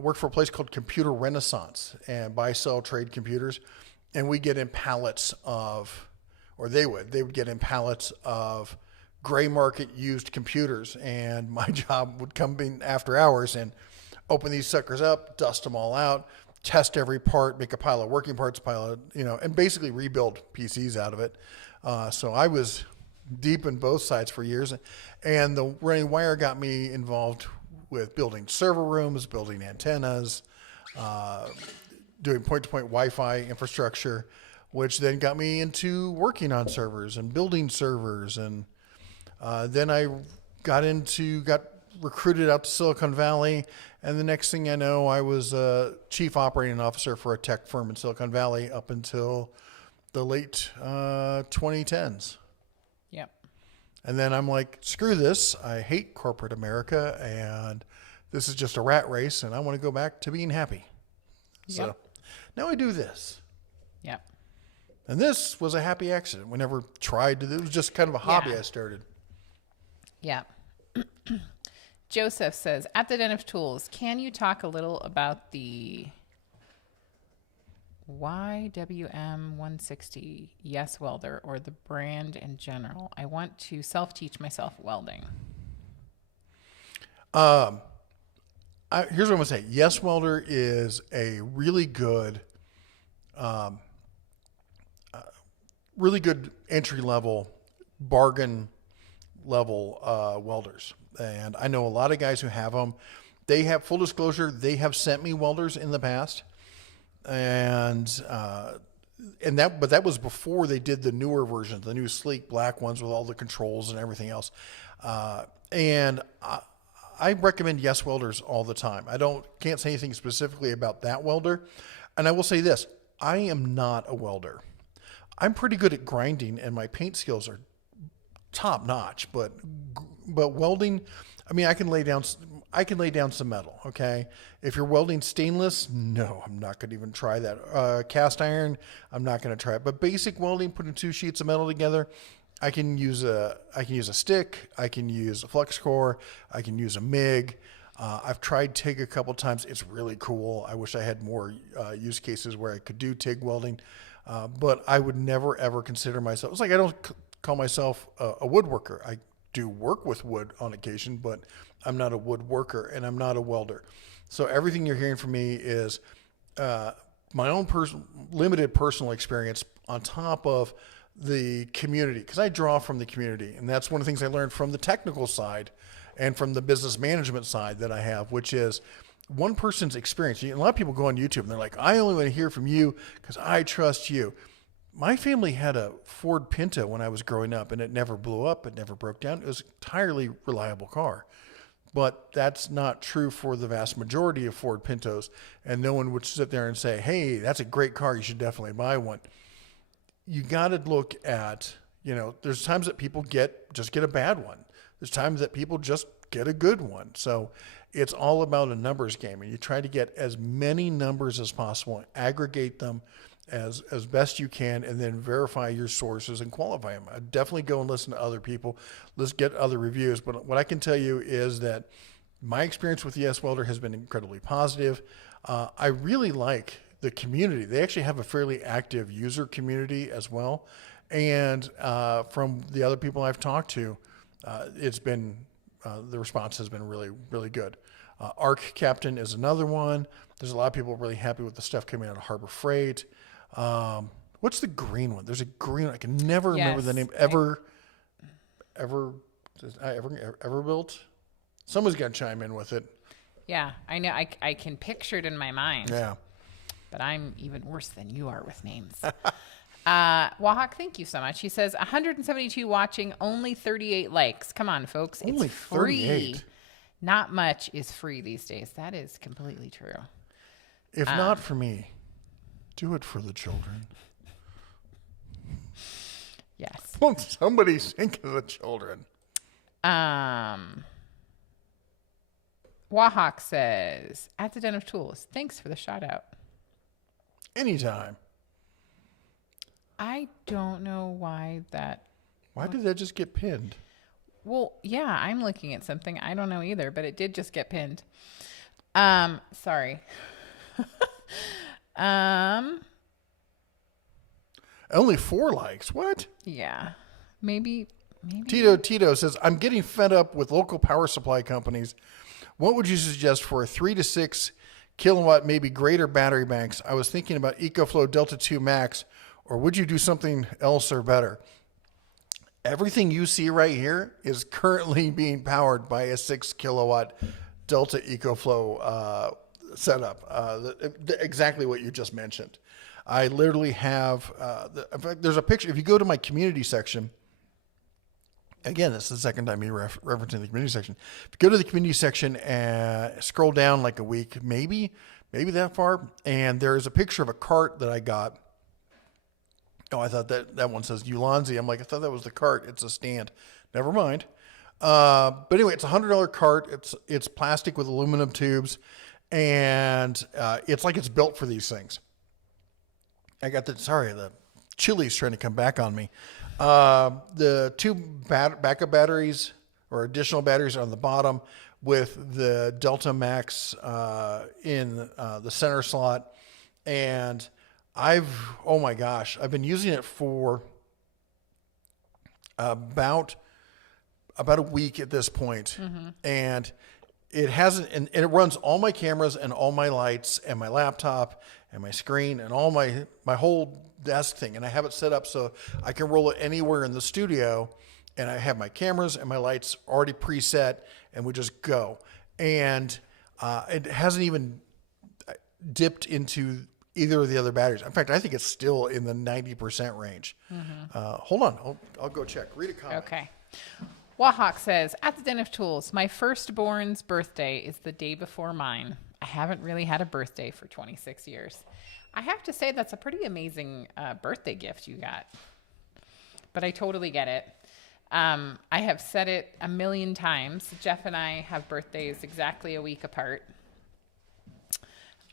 work for a place called Computer Renaissance and buy, sell, trade computers. And we get in pallets of, or they would get in pallets of gray market used computers. And my job would come in after hours and open these suckers up, dust them all out, test every part, make a pile of working parts, and basically rebuild PCs out of it. So I was deep in both sides for years. And the running wire got me involved with building server rooms, building antennas, doing point-to-point Wi-Fi infrastructure, which then got me into working on servers and building servers. And then I got recruited out to Silicon Valley. And the next thing I know, I was a chief operating officer for a tech firm in Silicon Valley up until the late 2010s. Yep. And then I'm like, screw this. I hate corporate America, and this is just a rat race, and I want to go back to being happy. So now I do this. Yep. And this was a happy accident. We never tried to. It was just kind of a hobby I started. Yeah. Joseph says, at the Den of Tools, can you talk a little about the YWM 160 Yes Welder, or the brand in general? I want to self-teach myself welding. Here's what I'm going to say. Yes Welder is a really good entry level, bargain level welders. And I know a lot of guys who have them. They have, full disclosure, they have sent me welders in the past. But that was before they did the newer versions, the new sleek black ones with all the controls and everything else. And I recommend Yes Welders all the time. Can't say anything specifically about that welder. And I will say this, I am not a welder. I'm pretty good at grinding, and my paint skills are top notch, but welding, I mean, I can lay down some metal. Okay. If you're welding stainless, no, I'm not going to even try that. Cast iron, I'm not going to try it, but basic welding, putting two sheets of metal together, I can use a stick. I can use a flux core. I can use a MIG. I've tried TIG a couple times. It's really cool. I wish I had more use cases where I could do TIG welding, but I would never ever consider myself. It's like I don't call myself a woodworker. I do work with wood on occasion, but I'm not a woodworker and I'm not a welder. So everything you're hearing from me is my own limited personal experience on top of the community, because I draw from the community, and that's one of the things I learned from the technical side and from the business management side that I have, which is one person's experience. A lot of people go on YouTube and they're like, I only want to hear from you because I trust you. My family had a Ford Pinto when I was growing up, and it never blew up. It never broke down. It was an entirely reliable car. But that's not true for the vast majority of Ford Pintos. And no one would sit there and say, hey, that's a great car. You should definitely buy one. You got to look at, there's times that people just get a bad one. There's times that people just get a good one. So it's all about a numbers game. And you try to get as many numbers as possible, aggregate them as best you can, and then verify your sources and qualify them. I'd definitely go and listen to other people. Let's get other reviews. But what I can tell you is that my experience with the Yes Welder has been incredibly positive. I really like the community. They actually have a fairly active user community as well. And from the other people I've talked to, it's been, the response has been really, really good. Arc Captain is another one. There's a lot of people really happy with the stuff coming out of Harbor Freight. What's the green one? There's a green one. I can never remember the name. Everbuilt? Someone's got to chime in with it. Yeah, I know. I can picture it in my mind. Yeah. But I'm even worse than you are with names. Wahak, thank you so much. He says 172 watching, only 38 likes. Come on, folks. Only it's free. 38. Not much is free these days. That is completely true. If not for me, do it for the children. Yes. Won't somebody think of the children? Wahak says, at the Den of Tools, thanks for the shout out. Anytime. I don't know why that. Why did that just get pinned? Well, yeah, I'm looking at something. I don't know either, but it did just get pinned. Sorry. Only 4 likes. What? Yeah. Maybe. Tito says, I'm getting fed up with local power supply companies. What would you suggest for a 3 to 6 kilowatt, maybe greater battery banks? I was thinking about EcoFlow Delta 2 Max, or would you do something else or better? Everything you see right here is currently being powered by a 6 kilowatt Delta EcoFlow setup. Exactly what you just mentioned. I literally have, in fact, there's a picture. If you go to my community section, again, this is the second time you referencing the community section. If you go to the community section and scroll down like a week, maybe that far, and there's a picture of a cart that I got. Oh, I thought that one says Ulanzi. I'm like, I thought that was the cart. It's a stand. Never mind. But anyway, it's a $100 cart. It's plastic with aluminum tubes, and it's like it's built for these things. The chili's trying to come back on me. The 2 backup batteries or additional batteries on the bottom with the Delta Max in the center slot. And oh my gosh, I've been using it for about a week at this point. Mm-hmm. And it hasn't, and it runs all my cameras and all my lights and my laptop and my screen and all my whole desk thing. And I have it set up so I can roll it anywhere in the studio, and I have my cameras and my lights already preset, and we just go. And it hasn't even dipped into either of the other batteries. In fact, I think it's still in the 90% range. Mm-hmm. Hold on. I'll go check. Read a comment. Okay. Wahawk says, at the Den of Tools, my firstborn's birthday is the day before mine. I haven't really had a birthday for 26 years. I have to say that's a pretty amazing birthday gift you got. But I totally get it. I have said it a million times. Jeff and I have birthdays exactly a week apart.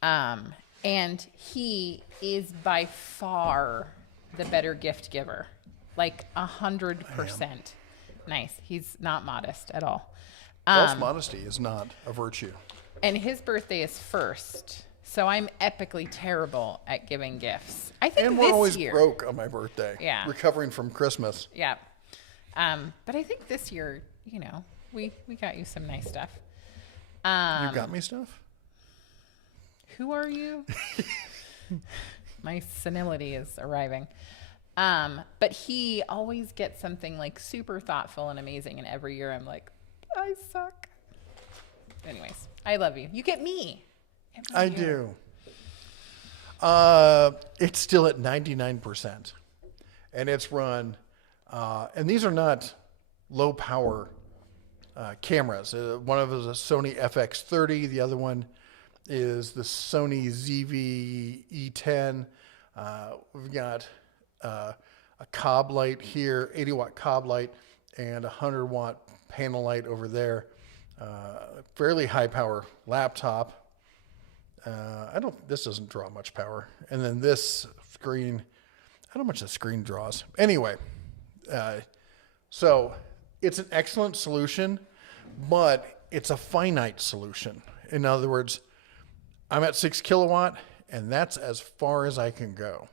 And he is by far the better gift giver. Like 100%. Nice. He's not modest at all. False modesty is not a virtue. And his birthday is first. So I'm epically terrible at giving gifts. I think and we're always broke on my birthday. Yeah. Recovering from Christmas. Yeah. But I think this year, we got you some nice stuff. You got me stuff? Who are you? My senility is arriving. But he always gets something like super thoughtful and amazing. And every year I'm like, I suck. Anyways, I love you. You get me. I do. It's still at 99%. And it's run, and these are not low power cameras. One of them is a Sony FX30. The other one is the Sony ZV-E10. We've got a cob light here, 80 watt cob light, and a 100 watt panel light over there. Fairly high power laptop. This doesn't draw much power. And then this screen, I don't know how much the screen draws. Anyway, so it's an excellent solution, but it's a finite solution. In other words, I'm at 6 kilowatt, and that's as far as I can go.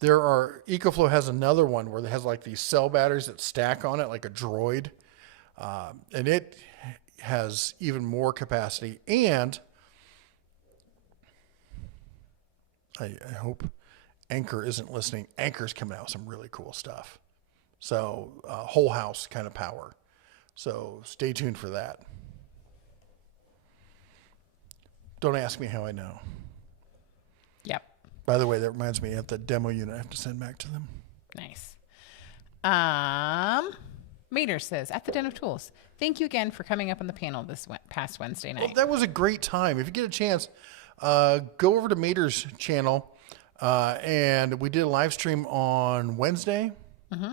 EcoFlow has another one where it has like these cell batteries that stack on it like a droid. And it has even more capacity. And I hope Anchor isn't listening. Anchor's coming out with some really cool stuff. So whole house kind of power. So stay tuned for that. Don't ask me how I know. Yep. By the way, that reminds me, at the demo unit, I have to send back to them. Nice. Mater says, at the Den of Tools, thank you again for coming up on the panel this past Wednesday night. Well, that was a great time. If you get a chance, go over to Mater's channel, and we did a live stream on Wednesday. Mm-hmm.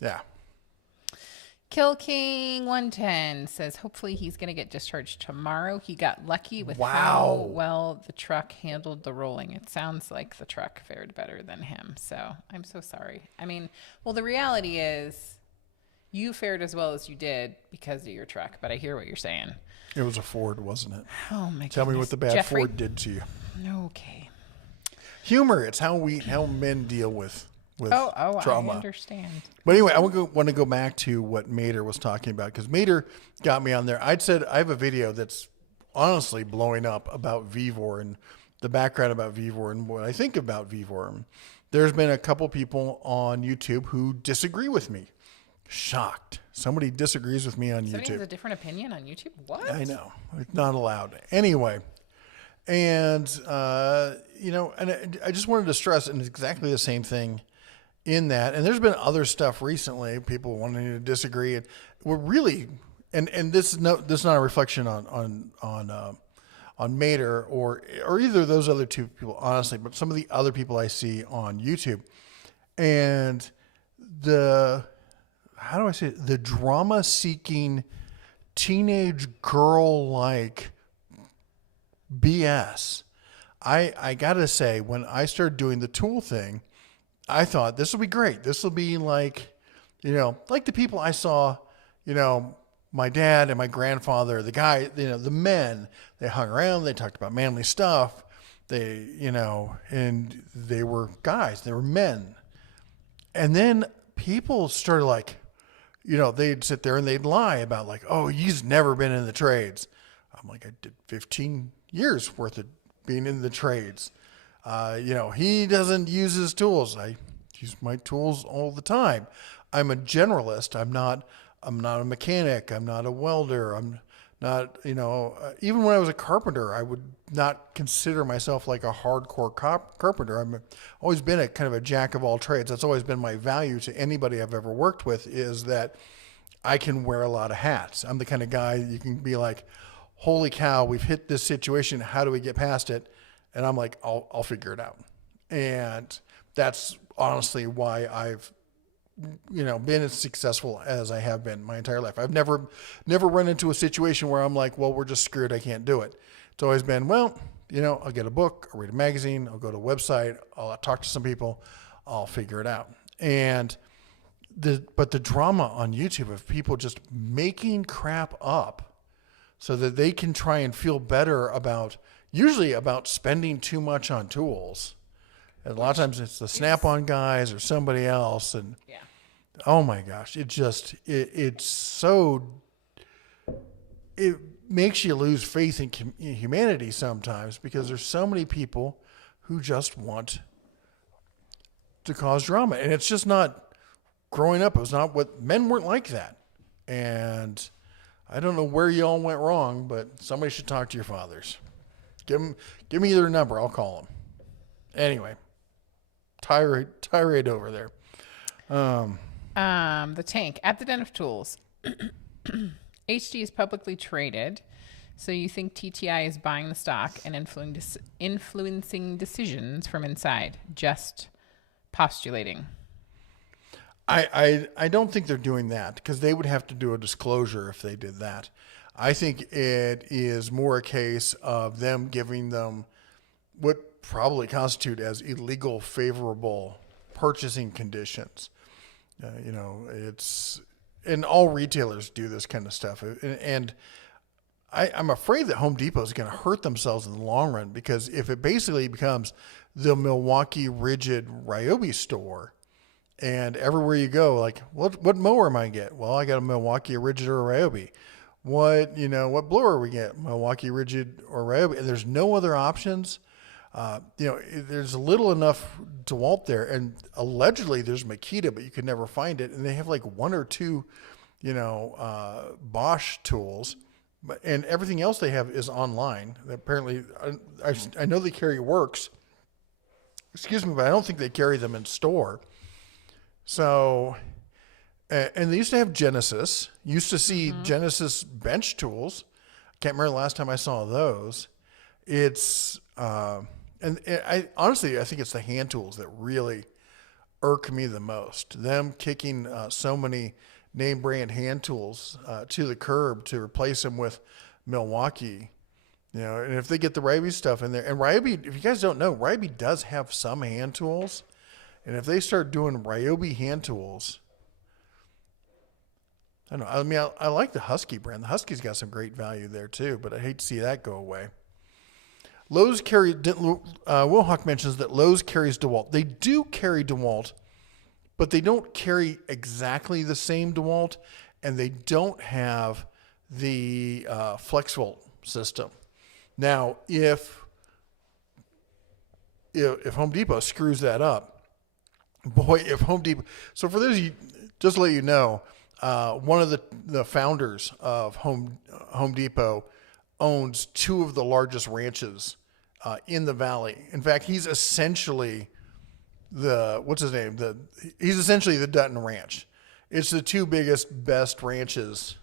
Yeah. Kill King 110 says, hopefully he's going to get discharged tomorrow. He got lucky with how well the truck handled the rolling. It sounds like the truck fared better than him. So I'm so sorry. I mean, well, the reality is you fared as well as you did because of your truck, but I hear what you're saying. It was a Ford, wasn't it? Oh, my goodness. Tell me what the bad Jeffrey? Ford did to you. Okay. Humor. It's how men deal with trauma. I understand. But anyway, I want to go back to what Mater was talking about, because Mater got me on there. I'd said I have a video that's honestly blowing up about Vevor and the background about Vevor and what I think about Vevor. There's been a couple people on YouTube who disagree with me. Shocked. Somebody disagrees with me on YouTube. Somebody has a different opinion on YouTube? What? I know. It's not allowed. Anyway. And, and I just wanted to stress, and it's exactly the same thing in that. And there's been other stuff recently, people wanting to disagree. And we're really, and this is not a reflection on Mater or either of those other two people, honestly, but some of the other people I see on YouTube. And the drama-seeking, teenage girl-like BS. I gotta say, when I started doing the tool thing, I thought this will be great. This will be like the people I saw, my dad and my grandfather, the guy, the men, they hung around, they talked about manly stuff. They, and they were guys, they were men. And then people started they'd sit there and they'd lie about oh, he's never been in the trades. I'm like, I did 15 years worth of being in the trades. He doesn't use his tools. I use my tools all the time. I'm a generalist. I'm not a mechanic. I'm not a welder. I'm not, even when I was a carpenter, I would not consider myself like a hardcore carpenter. I've always been a kind of a jack of all trades. That's always been my value to anybody I've ever worked with, is that I can wear a lot of hats. I'm the kind of guy you can be like, holy cow, we've hit this situation. How do we get past it? And I'm like, I'll figure it out. And that's honestly why I've, been as successful as I have been my entire life. I've never run into a situation where I'm like, well, we're just screwed. I can't do it. It's always been, well, I'll get a book, I'll read a magazine, I'll go to a website, I'll talk to some people, I'll figure it out. And but the drama on YouTube of people just making crap up so that they can try and feel better usually about spending too much on tools. And a lot of times it's the Snap-on guys or somebody else. And oh my gosh, it makes you lose faith in humanity sometimes, because there's so many people who just want to cause drama. And it's just not, growing up, it was not men weren't like that. And I don't know where you all went wrong, but somebody should talk to your fathers. Give me their number. I'll call them. Anyway, tirade over there. The Tank at the Den of Tools. HD is publicly traded, so you think TTI is buying the stock and influencing decisions from inside? Just postulating. I don't think they're doing that, because they would have to do a disclosure if they did that. I think it is more a case of them giving them what probably constitute as illegal favorable purchasing conditions. And all retailers do this kind of stuff. And I'm afraid that Home Depot is going to hurt themselves in the long run, because if it basically becomes the Milwaukee Rigid Ryobi store, and everywhere you go, like, what mower am I going to get? Well, I got a Milwaukee Rigid or Ryobi. What blower we get? Milwaukee Rigid or Ryobi. And there's no other options. There's little enough DeWalt there, and allegedly there's Makita, but you could never find it. And they have like one or two, Bosch tools, and everything else they have is online. Apparently, I know they carry Works. excuse me, but I don't think they carry them in store. So, and they used to have Genesis. Used to see Genesis bench tools. Can't remember the last time I saw those. It's and I honestly I think it's the hand tools that really irk me the most. Them kicking so many name brand hand tools to the curb to replace them with Milwaukee. You know, and if they get the Ryobi stuff in there, and Ryobi, if you guys don't know, Ryobi does have some hand tools, and if they start doing Ryobi hand tools, I don't know. I mean, I like the Husky brand. The Husky's got some great value there too, but I hate to see that go away. Lowe's carry. Will Hawk mentions that Lowe's carries DeWalt. They do carry DeWalt, but they don't carry exactly the same DeWalt, and they don't have the FlexVolt system. Now, if Home Depot screws that up, boy, if Home Depot. So for those of you, just to let you know, one of the founders of Home Depot owns two of the largest ranches in the valley. In fact, he's essentially what's his name? He's essentially the Dutton Ranch. It's the two biggest, best ranches,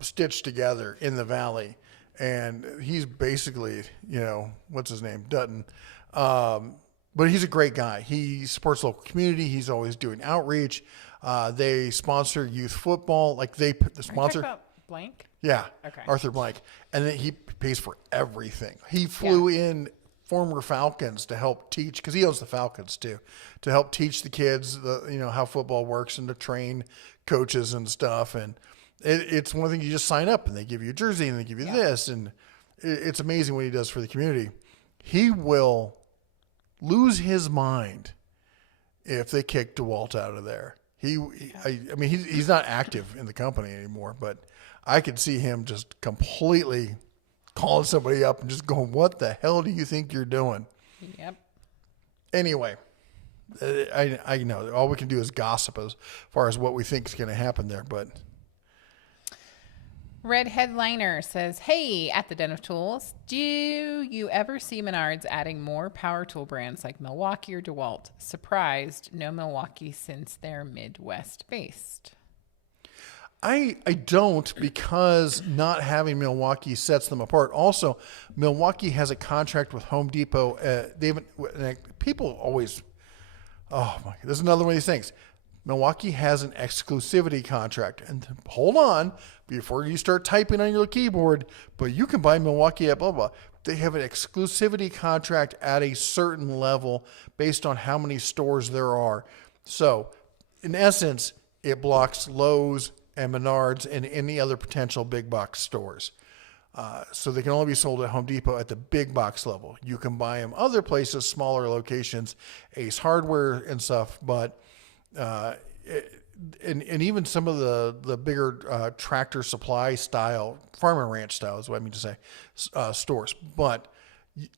stitched together in the valley. And he's basically, what's his name? Dutton. But he's a great guy. He supports local community. He's always doing outreach. They sponsor youth football. Like they sponsor. Are you talking about Blank? Yeah. Okay. Arthur Blank. And then he pays for everything. He flew in former Falcons to help teach, because he owns the Falcons too, to help teach the kids, how football works and to train coaches and stuff. And it's one thing, you just sign up and they give you a jersey and they give you this. And it's amazing what he does for the community. He will lose his mind if they kick DeWalt out of there. He's not active in the company anymore, but I could see him just completely calling somebody up and just going, "What the hell do you think you're doing?" Yep. Anyway, I know all we can do is gossip as far as what we think is going to happen there, but. Red Headliner says, "Hey, at the Den of Tools, do you ever see Menards adding more power tool brands like Milwaukee or DeWalt? Surprised, no Milwaukee since they're Midwest based." I don't, because not having Milwaukee sets them apart. Also, Milwaukee has a contract with Home Depot. People always, oh my, this is another one of these things. Milwaukee has an exclusivity contract. And hold on, before you start typing on your keyboard, but you can buy Milwaukee at blah, blah. They have an exclusivity contract at a certain level based on how many stores there are. So, in essence, it blocks Lowe's and Menards and any other potential big box stores. So they can only be sold at Home Depot at the big box level. You can buy them other places, smaller locations, Ace Hardware and stuff, but and even some of the bigger Tractor Supply style, Farm and Ranch style is what I mean to say, stores. But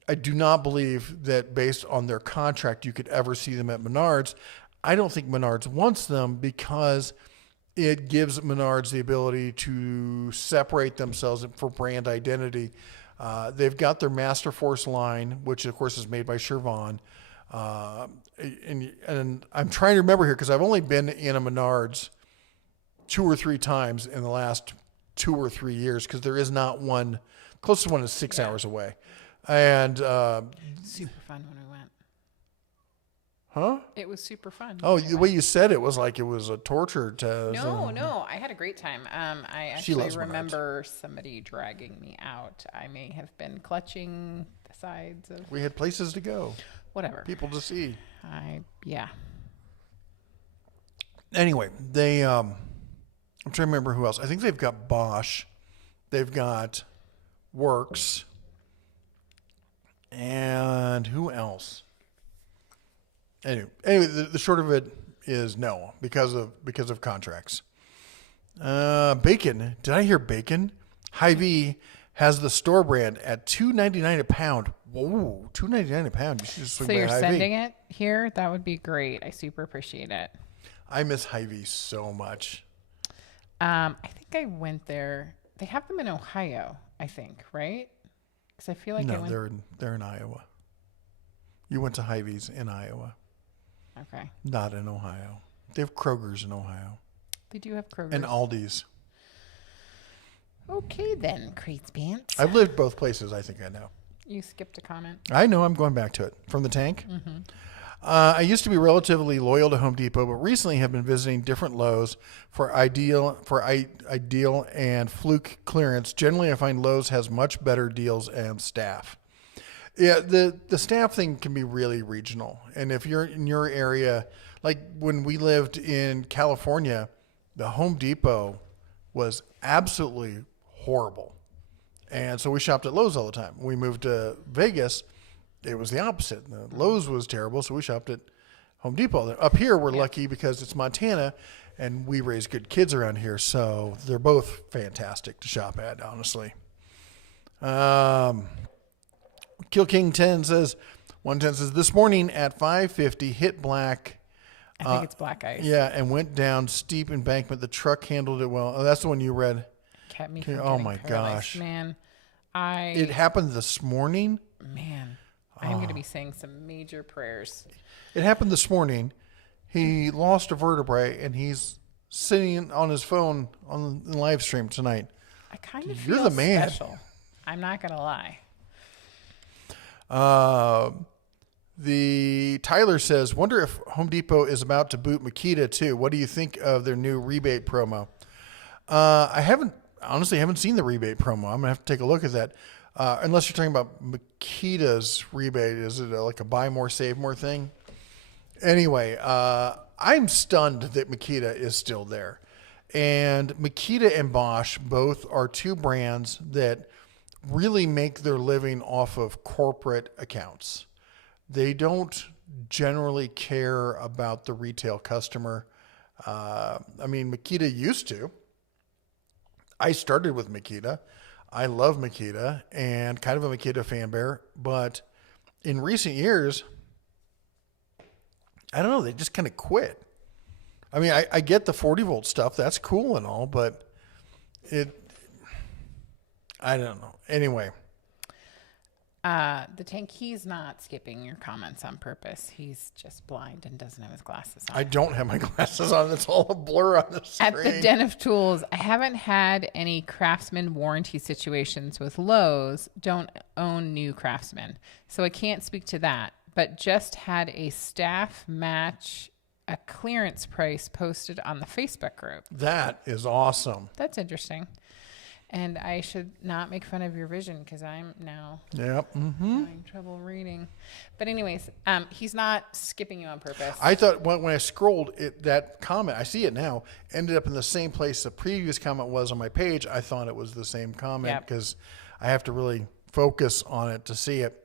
I do not believe that based on their contract you could ever see them at Menards. I don't think Menards wants them because it gives Menards the ability to separate themselves for brand identity. They've got their Master Force line, which of course is made by Shervon. And I'm trying to remember here because I've only been in a Menards 2 or 3 times in the last 2 or 3 years, because there is not one. Closest one is 6 hours away. And super fun when we went. Huh? It was super fun. Oh, the way you said it was like it was a torture to. No, I had a great time. I actually remember somebody dragging me out. I may have been clutching the sides of. We had places to go. Whatever. People to see. Yeah. Anyway, they I'm trying to remember who else. I think they've got Bosch. They've got Works. And who else? Anyway, the short of it is no, because of contracts. Bacon. Did I hear bacon? Hy-Vee has the store brand at $2.99 a pound. Whoa, $2.99 a pound. You should just swing by you're Hy-Vee. Sending it here? That would be great. I super appreciate it. I miss Hy-Vee so much. I think I went there. They have them in Ohio, I think, right? Because I feel like they're in Iowa. You went to Hy-Vee's in Iowa, Okay. not in Ohio. They have Kroger's in Ohio. They do have Kroger's. And Aldi's. Okay then, Crates Pants. I've lived both places. I think I know. You skipped a comment. I know. I'm going back to it. From the tank. Mm-hmm. I used to be relatively loyal to Home Depot, but recently have been visiting different Lowe's for ideal and fluke clearance. Generally, I find Lowe's has much better deals and staff. Yeah, the staff thing can be really regional. And if you're in your area, like when we lived in California, the Home Depot was absolutely horrible. And so we shopped at Lowe's all the time. When we moved to Vegas, it was the opposite. The Lowe's was terrible, so we shopped at Home Depot. Up here, we're lucky because it's Montana, and we raise good kids around here, so they're both fantastic to shop at, honestly. Kill King 10 says, 110 says, this morning at 5:50, hit black. I think it's black ice. Yeah, and went down steep embankment. The truck handled it well. Oh, that's the one you read. Kept me from Oh getting my paralyzed. gosh. Man, It happened this morning. I'm going to be saying some major prayers. It happened this morning. He lost a vertebrae, and he's sitting on his phone on the live stream tonight. I kind of You're feel the man. special. I'm not going to lie. The Tyler says, wonder if Home Depot is about to boot Makita too. What do you think of their new rebate promo? I honestly haven't seen the rebate promo. I'm gonna have to take a look at that. Unless you're talking about Makita's rebate. Is it like a buy more, save more thing? Anyway, I'm stunned that Makita is still there. And Makita and Bosch both are two brands that really make their living off of corporate accounts. They don't generally care about the retail customer. Makita used to. I started with Makita. I love Makita and kind of a Makita fan bear. But in recent years, I don't know, they just kind of quit. I mean, I get the 40 volt stuff. That's cool and all, but I don't know. Anyway. The tank, he's not skipping your comments on purpose. He's just blind and doesn't have his glasses on. I don't have my glasses on. It's all a blur on the screen. At the Den of Tools, I haven't had any Craftsman warranty situations with Lowe's. Don't own new Craftsman, so I can't speak to that. But just had a staff match a clearance price posted on the Facebook group. That is awesome. That's interesting. And I should not make fun of your vision because I'm now having trouble reading. But anyways, he's not skipping you on purpose. I thought when I scrolled that comment, I see it now, ended up in the same place the previous comment was on my page. I thought it was the same comment because I have to really focus on it to see it.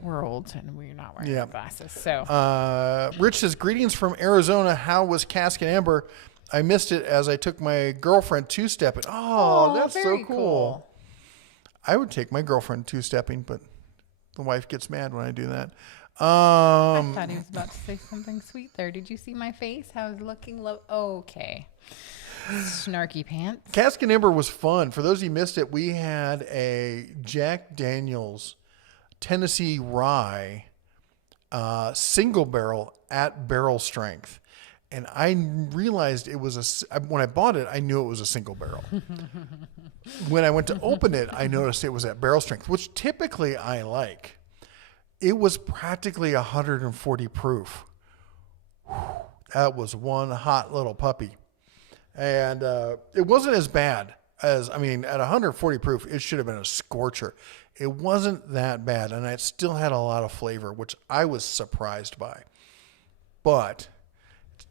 We're old and we're not wearing glasses. So Rich says, greetings from Arizona. How was Cask and Amber? I missed it as I took my girlfriend two-stepping. Oh, that's so cool. I would take my girlfriend two-stepping, but the wife gets mad when I do that. I thought he was about to say something sweet there. Did you see my face? I was looking low. Okay. Snarky pants. Cask and Amber was fun. For those of you who missed it, we had a Jack Daniel's Tennessee Rye single barrel at barrel strength. And I realized it was when I bought it, I knew it was a single barrel. When I went to open it, I noticed it was at barrel strength, which typically I like. It was practically 140 proof. Whew, that was one hot little puppy. And it wasn't as bad as, at 140 proof, it should have been a scorcher. It wasn't that bad, and it still had a lot of flavor, which I was surprised by. But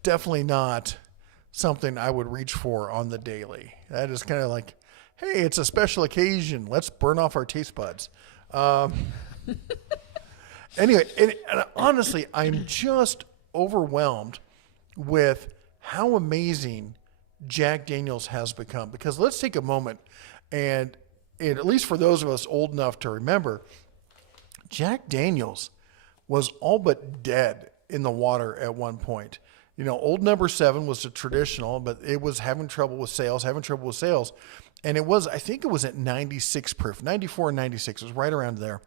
definitely not something I would reach for on the daily. That is kind of like, hey, it's a special occasion. Let's burn off our taste buds. Anyway, and honestly, I'm just overwhelmed with how amazing Jack Daniel's has become. Because let's take a moment, and at least for those of us old enough to remember, Jack Daniel's was all but dead in the water at one point. Old Number 7 was the traditional, but it was having trouble with sales. And I think it was at 96 proof, 94 and 96. It was right around there.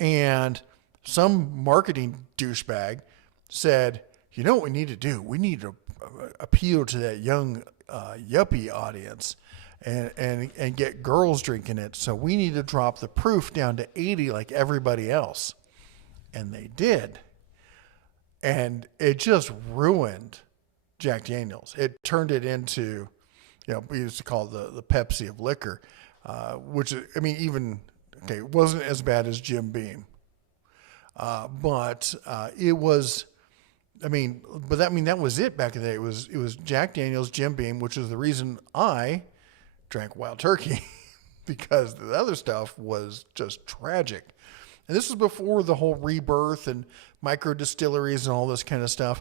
And some marketing douchebag said, you know what we need to do? We need to appeal to that young yuppie audience and get girls drinking it. So we need to drop the proof down to 80 like everybody else. And they did. And it just ruined Jack Daniels. It turned it into, we used to call it the Pepsi of liquor, which, I mean, it wasn't as bad as Jim Beam. But it was, that was it back in the day. It was Jack Daniels, Jim Beam, which is the reason I drank Wild Turkey because the other stuff was just tragic. And this was before the whole rebirth and micro distilleries and all this kind of stuff.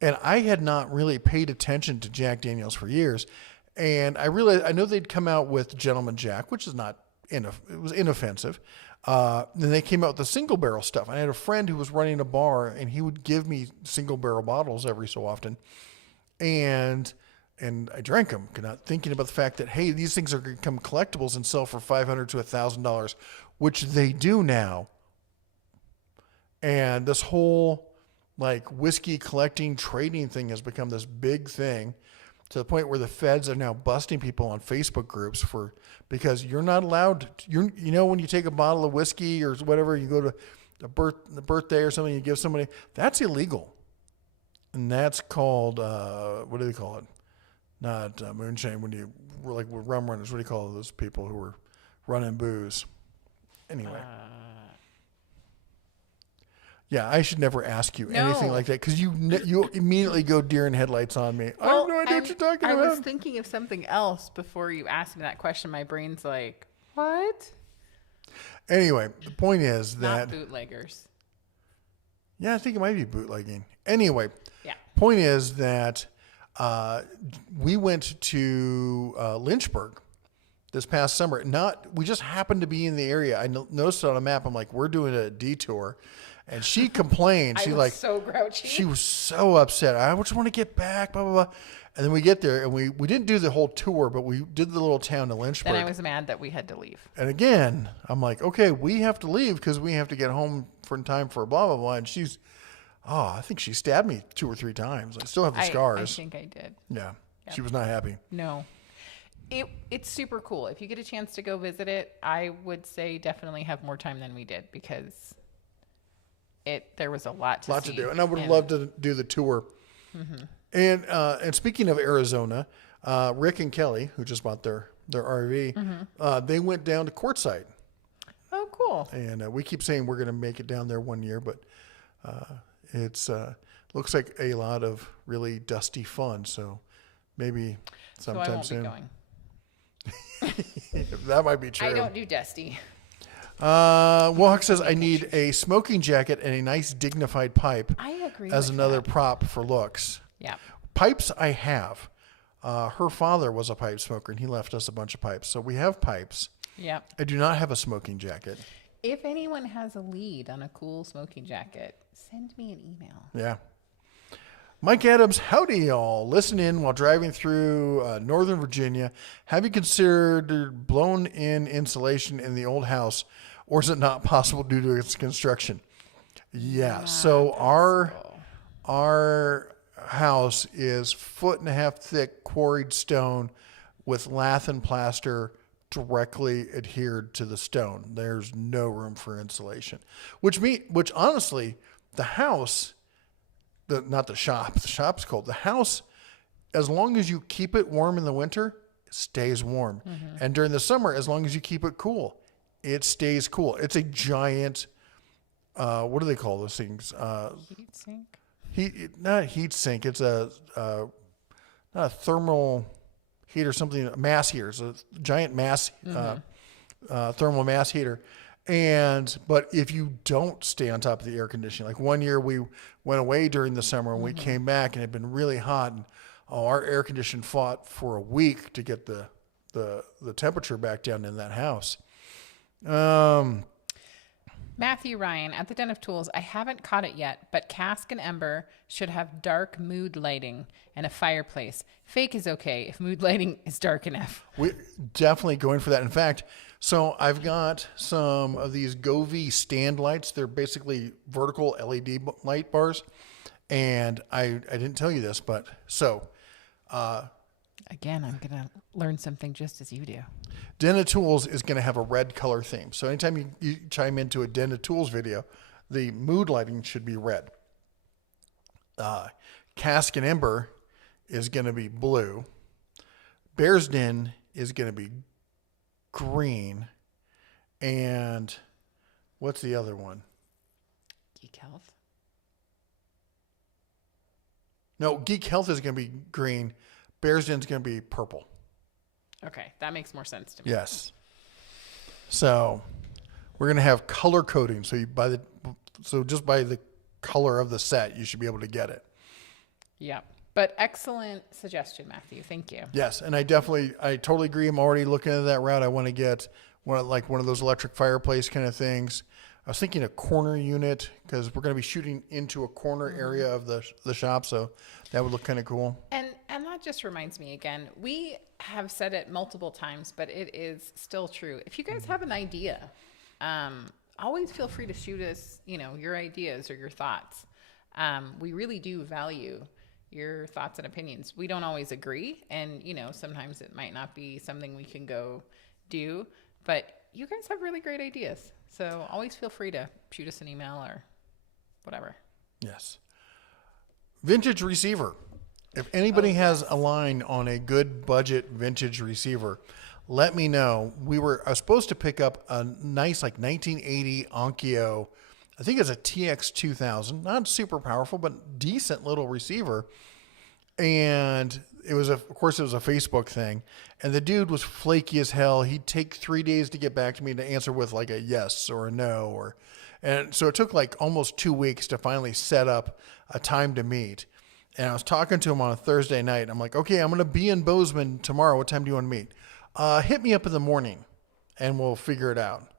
And I had not really paid attention to Jack Daniels for years. And I know they'd come out with Gentleman Jack, which is it was inoffensive. Then they came out with the single barrel stuff. I had a friend who was running a bar and he would give me single barrel bottles every so often. And I drank them, not thinking about the fact that, hey, these things are going to become collectibles and sell for $500 to $1,000, which they do now. And this whole whiskey collecting, trading thing has become this big thing to the point where the feds are now busting people on Facebook groups because you're not allowed to, when you take a bottle of whiskey or whatever, you go to the birthday or something, you give somebody, that's illegal. And that's called, what do they call it? Not moonshine. When you with rum runners, what do you call those people who were running booze? Anyway. Yeah, I should never ask you anything like that because you immediately go deer in headlights on me. I have no idea what you're talking about. I was thinking of something else before you asked me that question. My brain's like, what? Anyway, the point is that... Not bootleggers. Yeah, I think it might be bootlegging. Anyway, yeah. Point is that we went to Lynchburg this past summer. We just happened to be in the area. I noticed it on a map. I'm like, we're doing a detour. And she complained. I was so grouchy. She was so upset. I just want to get back, blah, blah, blah. And then we get there, and we didn't do the whole tour, but we did the little town of Lynchburg. Then I was mad that we had to leave. And again, I'm like, okay, we have to leave because we have to get home in time for blah, blah, blah. And I think she stabbed me 2 or 3 times. I still have the scars. I think I did. Yeah. Yep. She was not happy. No. It's super cool. If you get a chance to go visit it, I would say definitely have more time than we did because... there was a lot to do, and I would have loved to do the tour. Mm-hmm. And speaking of Arizona, Rick and Kelly, who just bought their RV, mm-hmm. They went down to Quartzsite. Oh, cool! And we keep saying we're going to make it down there one year, but it's looks like a lot of really dusty fun. So maybe sometime soon. So I won't be going. That might be true. I don't do dusty. Walk says, I need a smoking jacket and a nice dignified pipe. I agree as with another that. prop for looks. Yeah. Pipes I have. Her father was a pipe smoker and he left us a bunch of pipes. So we have pipes. Yeah. I do not have a smoking jacket. If anyone has a lead on a cool smoking jacket, send me an email. Yeah. Mike Adams, howdy y'all. Listen in while driving through Northern Virginia. Have you considered blown-in insulation in the old house, or is it not possible due to its construction? Yeah. So our house is 1.5 feet thick quarried stone with lath and plaster directly adhered to the stone. There's no room for insulation, which honestly, the house. Not the shop. The shop's cold. The house, as long as you keep it warm in the winter, it stays warm. Mm-hmm. And during the summer, as long as you keep it cool, it stays cool. It's a giant, what do they call those things? Heat sink? Not heat sink. It's not a thermal heater, something, a mass heater. It's a giant mass, thermal mass heater. But if you don't stay on top of the air conditioning, like one year we went away during the summer and we came back and it had been really hot and our air conditioner fought for a week to get the temperature back down in that house. Matthew Ryan at the Den of Tools. I haven't caught it yet, but Cask and Ember should have dark mood lighting and a fireplace. Fake is okay if mood lighting is dark enough. We're definitely going for that. In fact, so I've got some of these Govee stand lights. They're basically vertical LED light bars. And I didn't tell you this, but so... Again, I'm going to learn something just as you do. Den of Tools is going to have a red color theme. So anytime you chime into a Den of Tools video, the mood lighting should be red. Cask and Ember is going to be blue. Bear's Den is going to be green. And what's the other one? Geek Health. No, Geek Health is going to be green. Bear's Den is going to be purple. Okay, that makes more sense to me. Yes. So we're going to have color coding. So just by the color of the set, you should be able to get it. Yeah. But excellent suggestion, Matthew. Thank you. Yes, and I totally agree. I'm already looking at that route. I want to get one of those electric fireplace kind of things. I was thinking a corner unit because we're going to be shooting into a corner area of the shop, so that would look kind of cool. And that just reminds me again, we have said it multiple times, but it is still true. If you guys have an idea, always feel free to shoot us, your ideas or your thoughts. We really do value your thoughts and opinions. We don't always agree, and sometimes it might not be something we can go do, but you guys have really great ideas. So always feel free to shoot us an email or whatever. Yes. Vintage receiver. If anybody has a line on a good budget vintage receiver, let me know. I was supposed to pick up a nice 1980 Onkyo. I think it's a TX2000, not super powerful, but decent little receiver. And it was of course it was a Facebook thing, and the dude was flaky as hell. He'd take 3 days to get back to me to answer with a yes or a no, and so it took almost 2 weeks to finally set up a time to meet. And I was talking to him on a Thursday night. I'm like, okay, I'm going to be in Bozeman tomorrow. What time do you want to meet? Hit me up in the morning and we'll figure it out.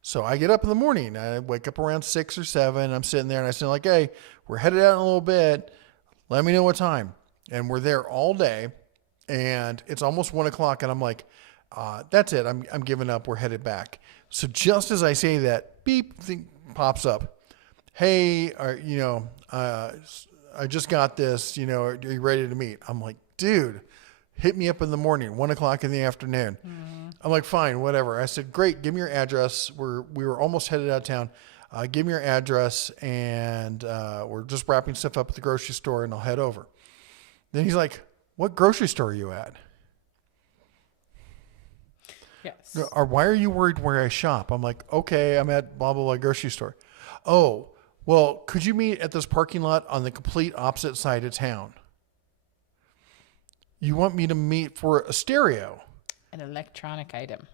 So I get up in the morning. I wake up around 6 or 7. I'm sitting there and I say hey, we're headed out in a little bit. Let me know what time. And we're there all day and it's almost 1 o'clock. And I'm like, that's it. I'm giving up. We're headed back. So just as I say that, beep thing pops up. Hey, I just got this, are you ready to meet? I'm like, dude, hit me up in the morning, 1 o'clock in the afternoon. Mm-hmm. I'm like, fine, whatever. I said, great, give me your address. We were almost headed out of town. Give me your address, and we're just wrapping stuff up at the grocery store, and I'll head over. Then he's like, what grocery store are you at? Yes. Or why are you worried where I shop? I'm like, okay, I'm at blah, blah, blah grocery store. Oh, well, could you meet at this parking lot on the complete opposite side of town? You want me to meet for a stereo? An electronic item.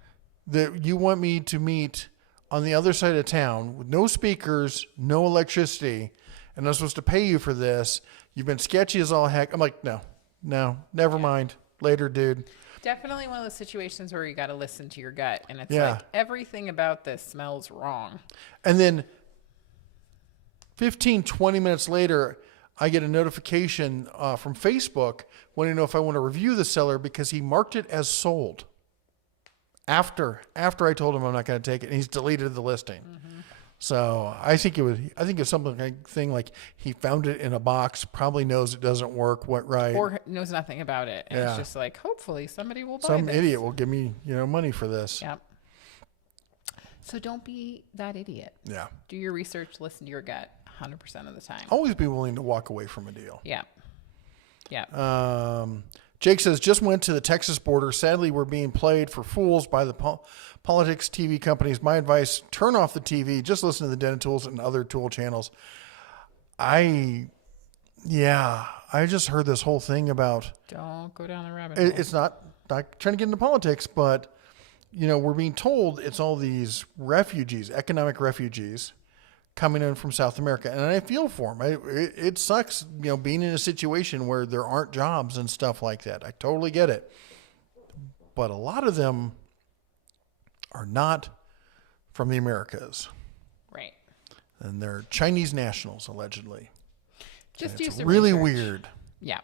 You want me to meet on the other side of town with no speakers, no electricity, and I'm supposed to pay you for this. You've been sketchy as all heck. I'm like, no, never mind. Later, dude. Definitely one of those situations where you got to listen to your gut. And it's everything about this smells wrong. And then 15, 20 minutes later, I get a notification from Facebook wanting to know if I want to review the seller because he marked it as sold after I told him I'm not going to take it, and he's deleted the listing. Mm-hmm. So I think it's something like he found it in a box, probably knows it doesn't work, or knows nothing about it, and it's just hopefully somebody will buy Some idiot will give me money for this. Yep. So don't be that idiot. Yeah. Do your research, listen to your gut 100% of the time. Always be willing to walk away from a deal. Yeah. Yeah. Jake says, just went to the Texas border. Sadly, we're being played for fools by the politics TV companies. My advice, turn off the TV. Just listen to the Den of Tools and other tool channels. I just heard this whole thing about... Don't go down the rabbit hole. It's not trying to get into politics, but, we're being told it's all these refugees, economic refugees, coming in from South America. And I feel for them. It sucks, being in a situation where there aren't jobs and stuff like that. I totally get it. But a lot of them are not from the Americas. Right. And they're Chinese nationals, allegedly. Just It's do some really research. weird. Yeah.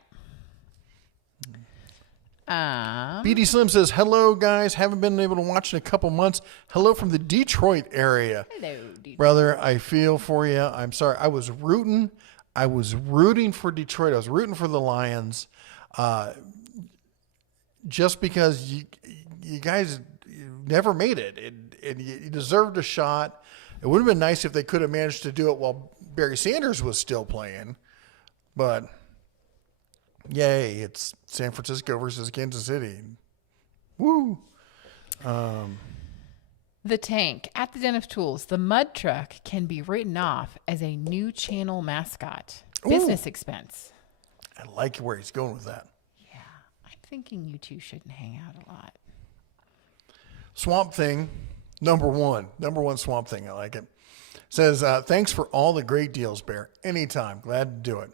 BD Slim says, hello, guys. Haven't been able to watch in a couple months. Hello from the Detroit area. Hello, Detroit. Brother, I feel for you. I'm sorry. I was rooting for Detroit. I was rooting for the Lions. Just because you guys never made it. And you deserved a shot. It would have been nice if they could have managed to do it while Barry Sanders was still playing. But yay, it's San Francisco versus Kansas City. Woo. The Tank. At the Den of Tools, the mud truck can be written off as a new channel mascot. Business expense. I like where he's going with that. Yeah. I'm thinking you two shouldn't hang out a lot. Swamp Thing, number one Swamp Thing. I like it. Says, thanks for all the great deals, Bear. Anytime. Glad to do it.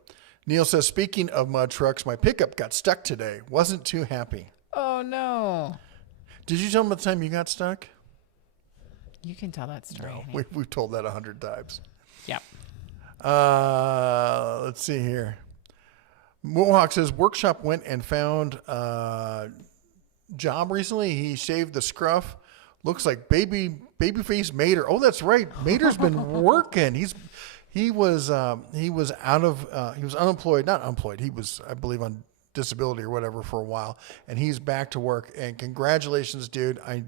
Neil says, speaking of mud trucks, my pickup got stuck today. Wasn't too happy. Oh, no. Did you tell him at the time you got stuck? You can tell that story. No, we've told that 100 times. Yep. Let's see here. Mohawk says, workshop went and found a job recently. He shaved the scruff. Looks like babyface Mater. Oh, that's right. Mater's been working. He was unemployed, not unemployed. He was, I believe, on disability or whatever for a while, and he's back to work. And congratulations, dude. I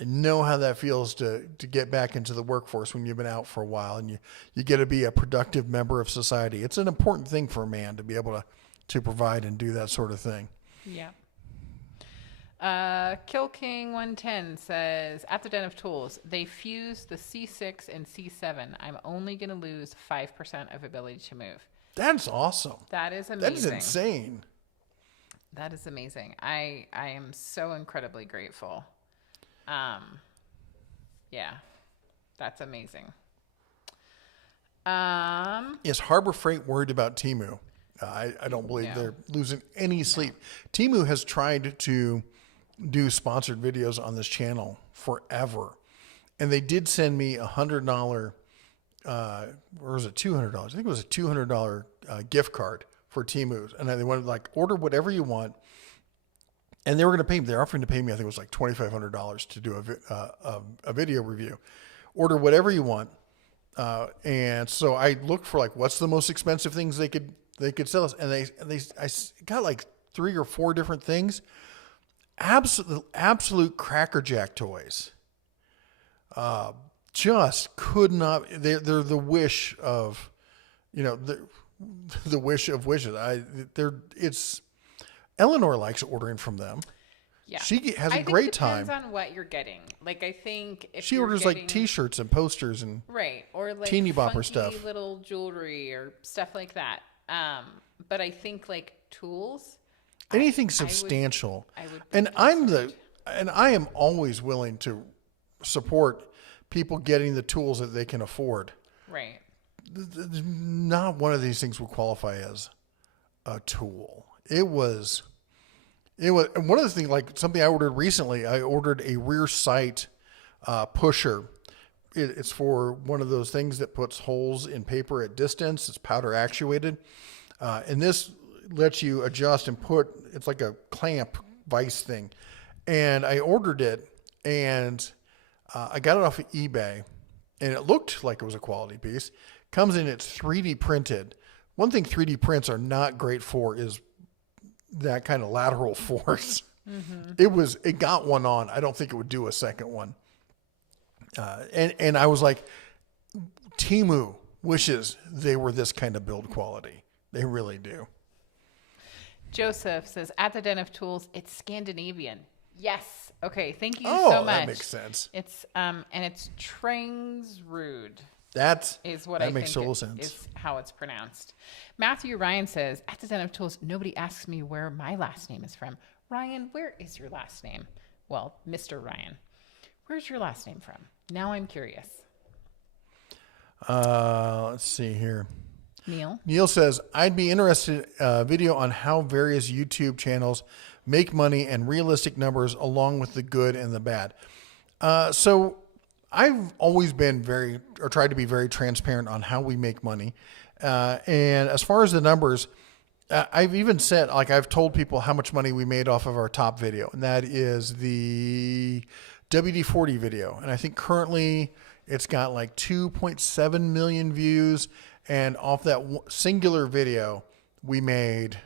know how that feels to get back into the workforce when you've been out for a while and you get to be a productive member of society. It's an important thing for a man to be able to provide and do that sort of thing. Yeah. Kill King 110 says, at the Den of Tools, they fused the C6 and C7. I'm only going to lose 5% of ability to move. That's awesome. That is amazing. That is insane. That is amazing. I am so incredibly grateful. Yeah, that's amazing. Is Harbor Freight worried about Temu? I don't believe they're losing any sleep. Temu has tried to do sponsored videos on this channel forever. And they did send me $100, or was it $200? I think it was a $200 gift card for Temu. And they wanted order whatever you want. And they were going to pay me. They're offering to pay me, I think it was like $2,500 to do a video review. Order whatever you want. And so I looked for what's the most expensive things they could sell us. And I got 3 or 4 different things. Absolute crackerjack toys. Just could not. They're the wish of, the wish of wishes. It's Eleanor likes ordering from them. Yeah, she has a great time. Depends on what you're getting. I think if she you're orders getting, T-shirts and posters and or teeny bopper funky stuff, little jewelry or stuff like that. But I think tools, anything substantial. I would and I am always willing to support people getting the tools that they can afford. Right. Not one of these things would qualify as a tool. It was one of the things, something I ordered recently. I ordered a rear sight pusher. It's for one of those things that puts holes in paper at distance. It's powder actuated. And this lets you adjust and it's like a clamp vise thing. And I ordered it and I got it off of eBay and it looked like it was a quality piece. Comes in, it's 3D printed. One thing 3D prints are not great for is that kind of lateral force. Mm-hmm. It got one on. I don't think it would do a second one. And I was like, Temu wishes they were this kind of build quality. They really do. Joseph says, at the Den of Tools, it's Scandinavian. Yes. Okay. Thank you so much. That makes sense. It's and it's Trangsrud. That makes total sense. Is how it's pronounced. Matthew Ryan says, at the Den of Tools, nobody asks me where my last name is from. Ryan, where is your last name? Well, Mr. Ryan, where's your last name from? Now I'm curious. Let's see here. Neil says, I'd be interested in a video on how various YouTube channels make money and realistic numbers along with the good and the bad. So I've always been tried to be very transparent on how we make money. And as far as the numbers, I've even said, like, I've told people how much money we made off of our top video, and that is the WD-40 video. And I think currently it's got like 2.7 million views. And off that singular video, we made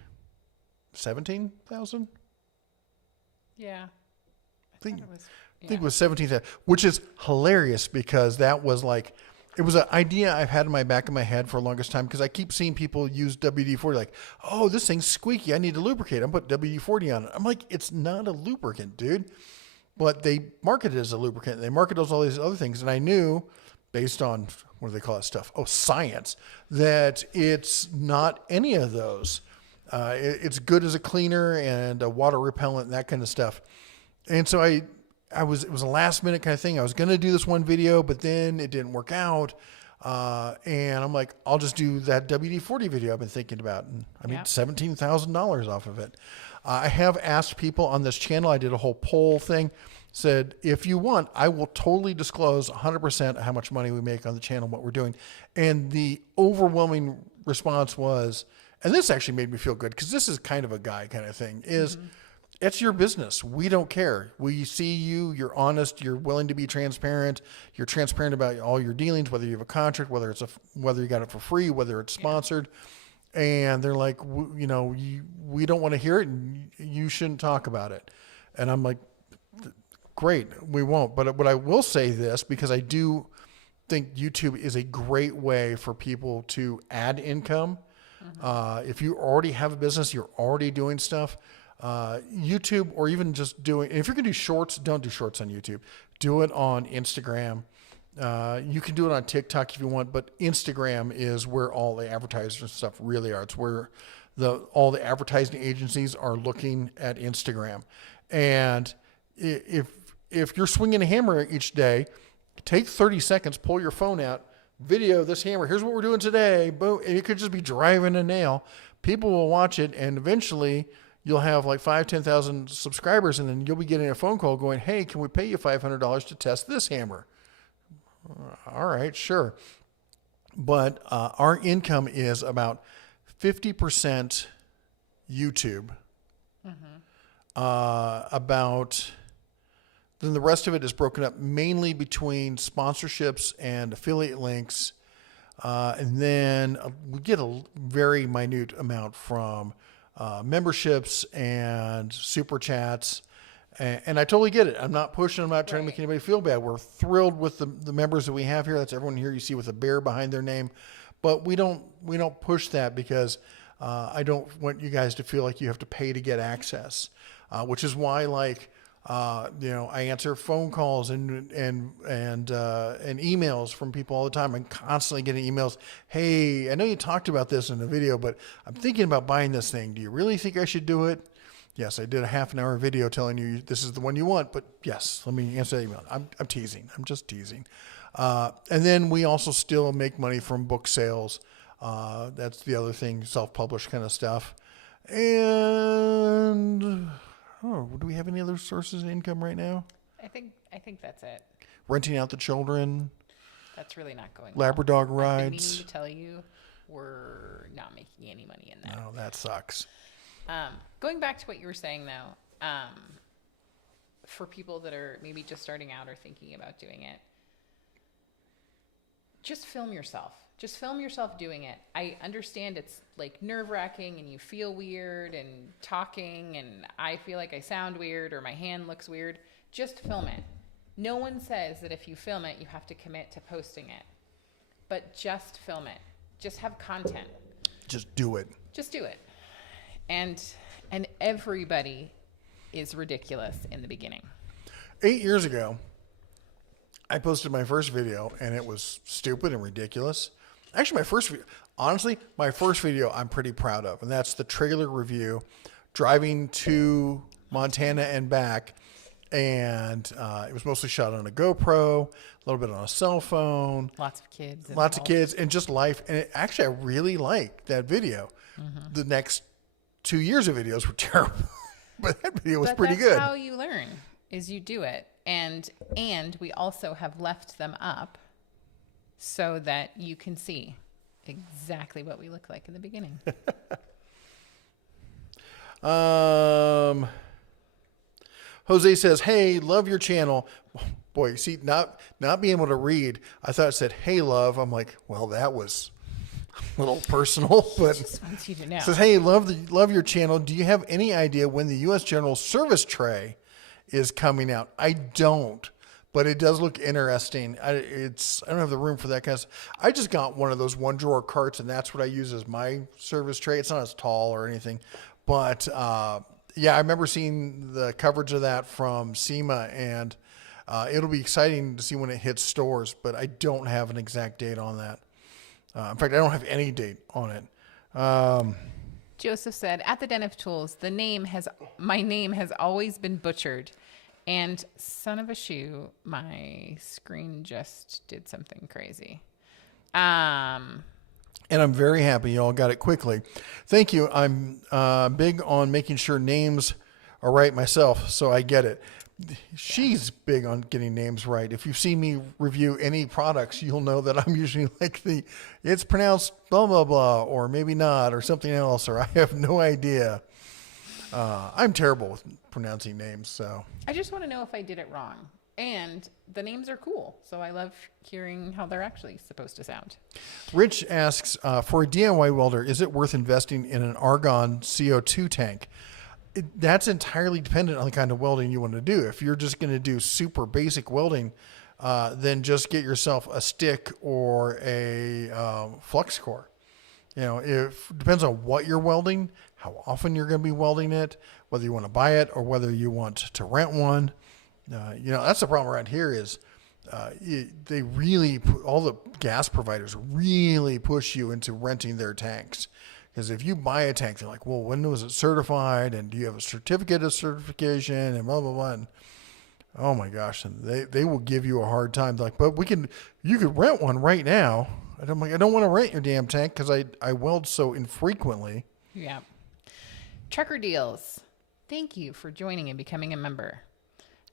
17,000. Yeah. I think it was 17,000, which is hilarious because that was like, it was an idea I've had in my back of my head for the longest time because I keep seeing people use WD-40 like, oh, this thing's squeaky. I need to lubricate. I'm put WD-40 on it. I'm like, it's not a lubricant, dude. But they market it as a lubricant. They market it as all these other things. And I knew based on, what do they call that stuff? Oh, science, that it's not any of those. It's good as a cleaner and a water repellent and that kind of stuff. And so it was a last minute kind of thing. I was going to do this one video, but then it didn't work out. And I'm like, I'll just do that WD-40 video I've been thinking about. And I made $17,000 off of it. I have asked people on this channel, I did a whole poll thing, said, if you want, I will totally disclose 100% how much money we make on the channel, what we're doing. And the overwhelming response was, and this actually made me feel good because this is kind of a guy kind of thing, is it's your business. We don't care. We see you, you're honest, you're willing to be transparent. You're transparent about all your dealings, whether you have a contract, whether you got it for free, whether it's sponsored. And they're like, we don't want to hear it and you shouldn't talk about it. And I'm like, great, we won't. But what I will say this, because I do think YouTube is a great way for people to add income. If you already have a business, you're already doing stuff, YouTube, or even just if you're going to do shorts, don't do shorts on YouTube. Do it on Instagram. You can do it on TikTok if you want, but Instagram is where all the advertisers and stuff really are. It's where all the advertising agencies are looking at Instagram. And if you're swinging a hammer each day, take 30 seconds, pull your phone out, video this hammer. Here's what we're doing today. Boom. And it could just be driving a nail. People will watch it, and eventually you'll have like 10,000 subscribers, and then you'll be getting a phone call going, hey, can we pay you $500 to test this hammer? All right, sure. But our income is about 50% YouTube. Then the rest of it is broken up mainly between sponsorships and affiliate links. And then we get a very minute amount from memberships and super chats. And I totally get it. I'm not pushing. I'm not trying to make anybody feel bad. We're thrilled with the members that we have here. That's everyone here you see with a bear behind their name. But we don't push that because I don't want you guys to feel like you have to pay to get access, which is why I answer phone calls and emails from people all the time. I'm constantly getting emails. Hey, I know you talked about this in the video, but I'm thinking about buying this thing. Do you really think I should do it? Yes, I did a half-an-hour video telling you this is the one you want, but yes, let me answer that email. I'm teasing. I'm just teasing. And then we also still make money from book sales. That's the other thing, self-published kind of stuff. And do we have any other sources of income right now? I think that's it. Renting out the children. That's really not going Labrador well. rides. I've been meaning to tell you, we're not making any money in that. No, that sucks. Going back to what you were saying, though, for people that are maybe just starting out or thinking about doing it, just film yourself. Just film yourself doing it. I understand it's like nerve-wracking and you feel weird and talking and I feel like I sound weird or my hand looks weird. Just film it. No one says that if you film it, you have to commit to posting it. But just film it. Just have content. Just do it. Just do it. And everybody is ridiculous in the beginning. 8 years ago, I posted my first video and it was stupid and ridiculous. Actually, my first video I'm pretty proud of, and that's the trailer review, driving to Montana and back, and it was mostly shot on a GoPro, a little bit on a cell phone. Lots of kids, and just life. And I really liked that video. Mm-hmm. The next 2 years of videos were terrible, but that video was pretty good. That's how you learn, is you do it. And we also have left them up so that you can see exactly what we look like in the beginning. Jose says, "Hey, love your channel." Boy, see, not being able to read, I thought it said, "Hey, love." I'm like, well, that was a little personal, but Just wants you to know. says, "Hey, love your channel. Do you have any idea when the U.S. General Service tray is coming out?" I don't, but it does look interesting. I don't have the room for that kind of stuff. I just got one of those one drawer carts, and that's what I use as my service tray. It's not as tall or anything, but yeah, I remember seeing the coverage of that from SEMA, and it'll be exciting to see when it hits stores, but I don't have an exact date on that. In fact, I don't have any date on it. Joseph said, "At the Den of Tools, my name has always been butchered." And son of a shoe, my screen just did something crazy. And I'm very happy you all got it quickly. Thank you. I'm big on making sure names are right myself, so I get it. She's big on getting names right. If you've seen me review any products, you'll know that I'm usually like it's pronounced blah, blah, blah, or maybe not, or something else, or I have no idea. I'm terrible with pronouncing names, so. I just want to know if I did it wrong. And the names are cool, so I love hearing how they're actually supposed to sound. Rich asks, for a DIY welder, is it worth investing in an argon CO2 tank? That's entirely dependent on the kind of welding you want to do. If you're just going to do super basic welding, then just get yourself a stick or a flux core. You know, it depends on what you're welding, how often you're going to be welding it, whether you want to buy it or whether you want to rent one. You know, that's the problem around here is they really, all the gas providers really push you into renting their tanks. Because if you buy a tank, they're like, well, when was it certified? And do you have a certificate of certification? And blah, blah, blah. And, oh my gosh. And they will give you a hard time. They're like, but you could rent one right now. And I'm like, I don't want to rent your damn tank because I weld so infrequently. Yeah. Trucker Deals. Thank you for joining and becoming a member.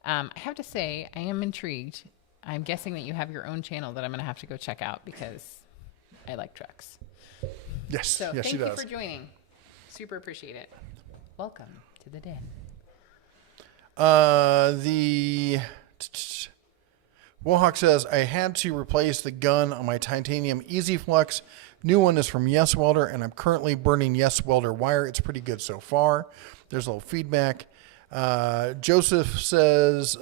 I have to say, I am intrigued. I'm guessing that you have your own channel that I'm going to have to go check out because I like trucks. Yes, So yes, she does. thank you for joining. Super appreciate it. Welcome to the den. The Wohawk says, I had to replace the gun on my titanium Easy Flux. New one is from Yes Welder, and I'm currently burning Yes Welder wire. It's pretty good so far. There's a little feedback. Joseph says,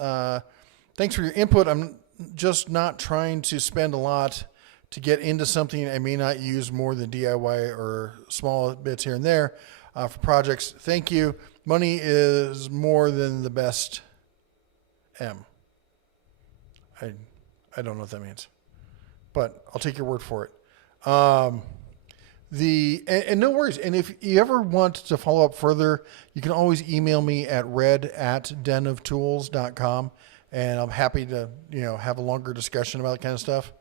thanks for your input. I'm just not trying to spend a lot to get into something I may not use more than DIY or small bits here and there for projects. Thank you. Money is more than the best M. I don't know what that means, but I'll take your word for it. And no worries. And if you ever want to follow up further, you can always email me at red@denoftools.com, and I'm happy to, have a longer discussion about that kind of stuff.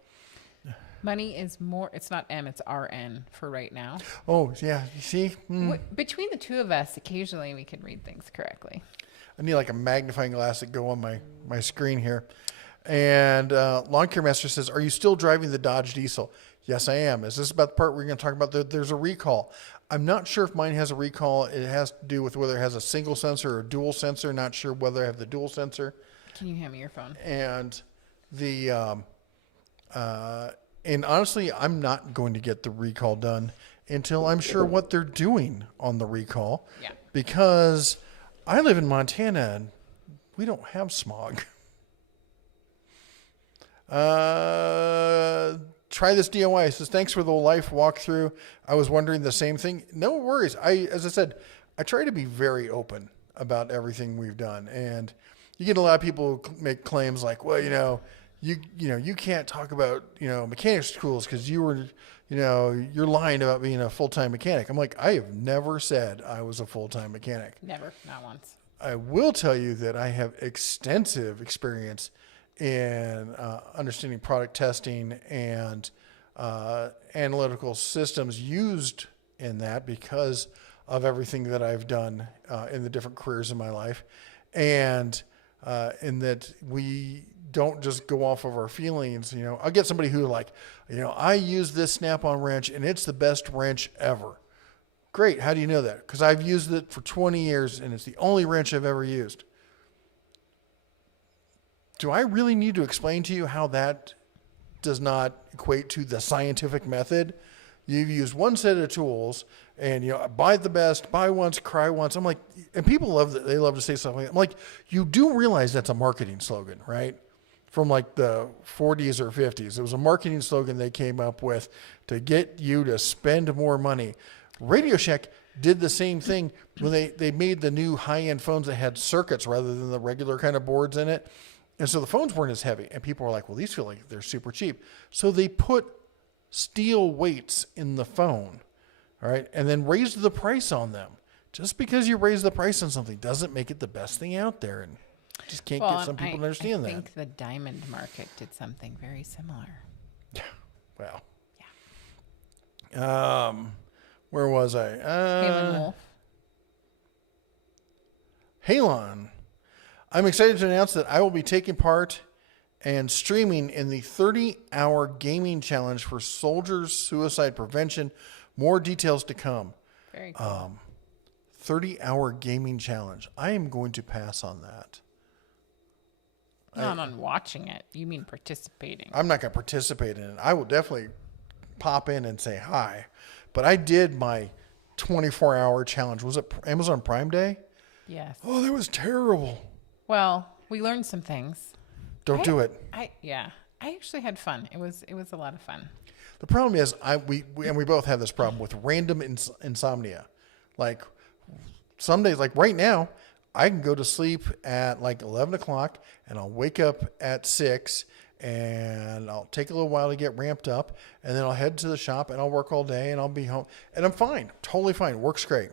Money is more, it's not M, it's RN for right now. Oh, yeah. You see? Between the two of us, occasionally we can read things correctly. I need like a magnifying glass to go on my screen here. And Lawn Care Master says, are you still driving the Dodge Diesel? Yes, I am. Is this about the part we're going to talk about? There's a recall. I'm not sure if mine has a recall. It has to do with whether it has a single sensor or a dual sensor. Not sure whether I have the dual sensor. Can you hand me your phone? And and honestly, I'm not going to get the recall done until I'm sure what they're doing on the recall. Yeah. Because I live in Montana and we don't have smog. Try this DIY. It says, thanks for the life walkthrough. I was wondering the same thing. No worries. As I said, I try to be very open about everything we've done. And you get a lot of people make claims like, well, you can't talk about, mechanics schools because you're lying about being a full-time mechanic. I'm like, I have never said I was a full-time mechanic. Never, not once. I will tell you that I have extensive experience in understanding product testing and analytical systems used in that because of everything that I've done in the different careers in my life. And in that we don't just go off of our feelings. I'll get somebody who I use this Snap-on wrench and it's the best wrench ever. Great. How do you know that? Because I've used it for 20 years and it's the only wrench I've ever used. Do I really need to explain to you how that does not equate to the scientific method? You've used one set of tools and, buy the best, buy once, cry once. I'm like, and people love that. They love to say something. I'm like, you do realize that's a marketing slogan, right? From like the 40s or 50s. It was a marketing slogan they came up with to get you to spend more money. Radio Shack did the same thing when they made the new high-end phones that had circuits rather than the regular kind of boards in it. And so the phones weren't as heavy. And people were like, well, these feel like they're super cheap. So they put steel weights in the phone, all right, and then raised the price on them. Just because you raise the price on something doesn't make it the best thing out there. And just can't get some people to understand that. I think the diamond market did something very similar. Yeah. Well. Yeah. Where was I? Halen Wolf. Halon. I'm excited to announce that I will be taking part and streaming in the 30-hour gaming challenge for soldiers' suicide prevention. More details to come. Very cool. 30-hour gaming challenge. I am going to pass on that. Not on watching it. You mean participating. I'm not going to participate in it. I will definitely pop in and say hi. But I did my 24-hour challenge. Was it Amazon Prime Day? Yes. Oh, that was terrible. Well, we learned some things. Don't do it. I actually had fun. It was a lot of fun. The problem is we both have this problem with random insomnia. Like some days, like right now, I can go to sleep at like 11 o'clock and I'll wake up at 6 and I'll take a little while to get ramped up and then I'll head to the shop and I'll work all day and I'll be home and I'm fine. Totally fine. Works great.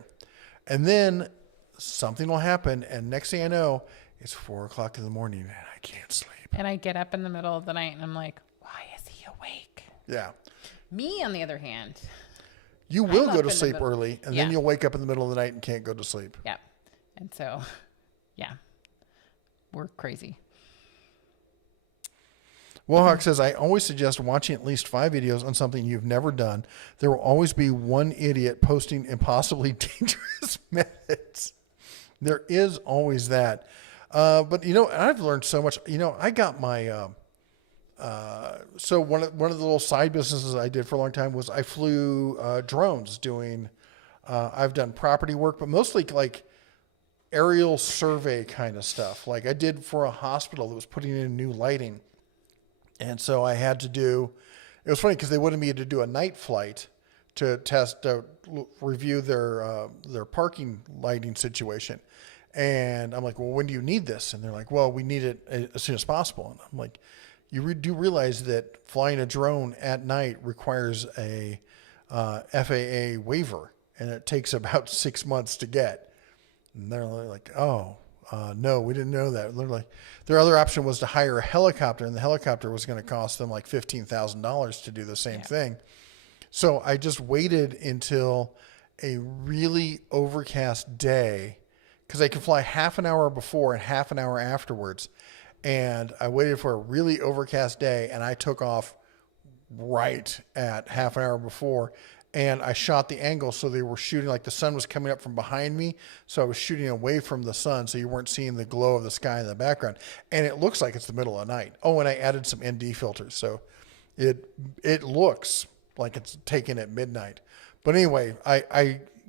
And then something will happen and next thing I know, it's 4 o'clock in the morning and I can't sleep. And I get up in the middle of the night and I'm like, why is he awake? Yeah. Me, on the other hand. You will go to sleep early and Yeah. then you'll wake up in the middle of the night and can't go to sleep. Yeah. And so, yeah, we're crazy. Wohawk says, I always suggest watching at least 5 videos on something you've never done. There will always be one idiot posting impossibly dangerous methods. There is always that. But, I've learned so much. I got my... so one of the little side businesses I did for a long time was I flew drones doing... I've done property work, but mostly like aerial survey kind of stuff. Like I did for a hospital that was putting in new lighting. And so I had to do, it was funny because they wanted me to do a night flight to review their parking lighting situation. And I'm like, well, when do you need this? And they're like, well, we need it as soon as possible. And I'm like, you do realize that flying a drone at night requires a FAA waiver and it takes about 6 months to get. And they're like, oh, no, we didn't know that. They're like, their other option was to hire a helicopter, and the helicopter was going to cost them like $15,000 to do the same thing. So I just waited until a really overcast day because I could fly half an hour before and half an hour afterwards. And I waited for a really overcast day, and I took off right at half an hour before. And I shot the angle so they were shooting like the sun was coming up from behind me. So I was shooting away from the sun so you weren't seeing the glow of the sky in the background. And it looks like it's the middle of the night. Oh, and I added some ND filters. So it looks like it's taken at midnight. But anyway,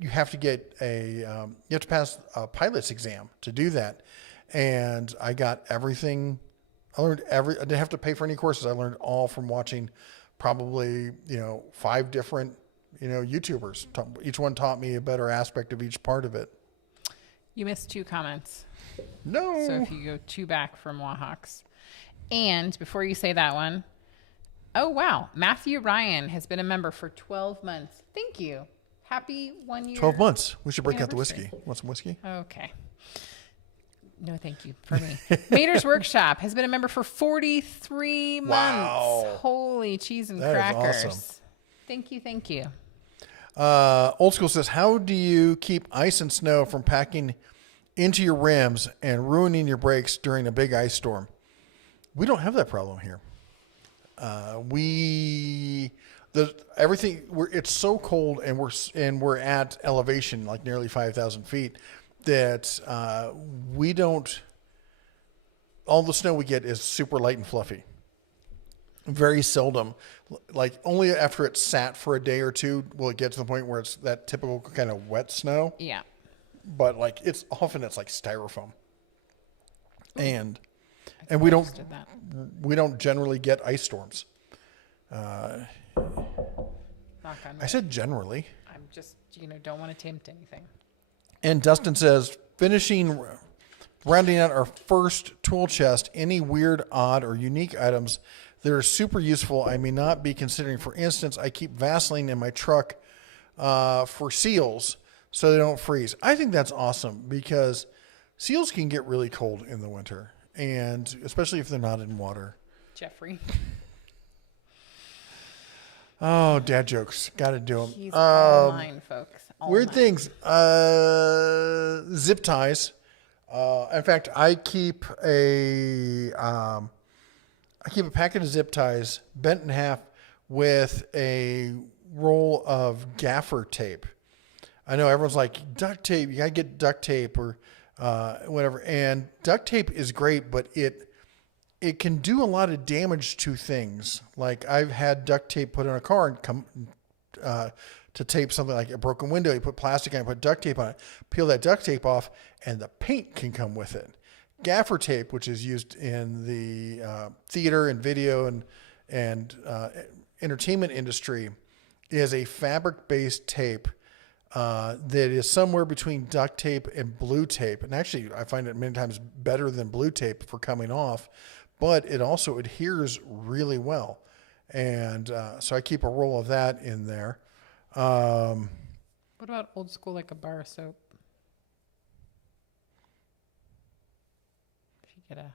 you have to get you have to pass a pilot's exam to do that. And I got everything. I didn't have to pay for any courses. I learned all from watching probably, 5 different YouTubers. Each one taught me a better aspect of each part of it. You missed 2 comments. No. So if you go 2 back from Wahawks. And before you say that one, oh, wow. Matthew Ryan has been a member for 12 months. Thank you. Happy 1 year. 12 months. We should break out the whiskey. Want some whiskey? Okay. No, thank you for me. Mater's Workshop has been a member for 43 months. Wow. Holy cheese and That crackers. is awesome. Thank you. Thank you. Old School says, how do you keep ice and snow from packing into your rims and ruining your brakes during a big ice storm. We don't have that problem here. It's so cold, and we're at elevation like nearly 5,000 feet that we don't. All the snow we get is super light and fluffy. Very seldom, like only after it's sat for a day or two will it get to the point where it's that typical kind of wet snow. Yeah. But like it's like styrofoam. And we don't generally get ice storms. Knock on wood. I said generally. I'm just, don't want to tempt anything. And Dustin says, rounding out our first tool chest, any weird, odd, or unique items that are super useful I may not be considering. For instance, I keep Vaseline in my truck for seals so they don't freeze. I think that's awesome because seals can get really cold in the winter, and especially if they're not in water. Jeffrey. Oh, dad jokes. Got to do them. He's all mine, folks. Weird things. Zip ties. In fact, I keep a packet of zip ties bent in half with a roll of gaffer tape. I know everyone's like, duct tape, you gotta get duct tape or whatever. And duct tape is great, but it can do a lot of damage to things. Like I've had duct tape put on a car and come to tape something like a broken window. You put plastic on it, put duct tape on it, peel that duct tape off, and the paint can come with it. Gaffer tape, which is used in the theater and video and entertainment industry, is a fabric-based tape that is somewhere between duct tape and blue tape. And actually, I find it many times better than blue tape for coming off, but it also adheres really well. And so I keep a roll of that in there. What about old school, like a bar of soap? If you get a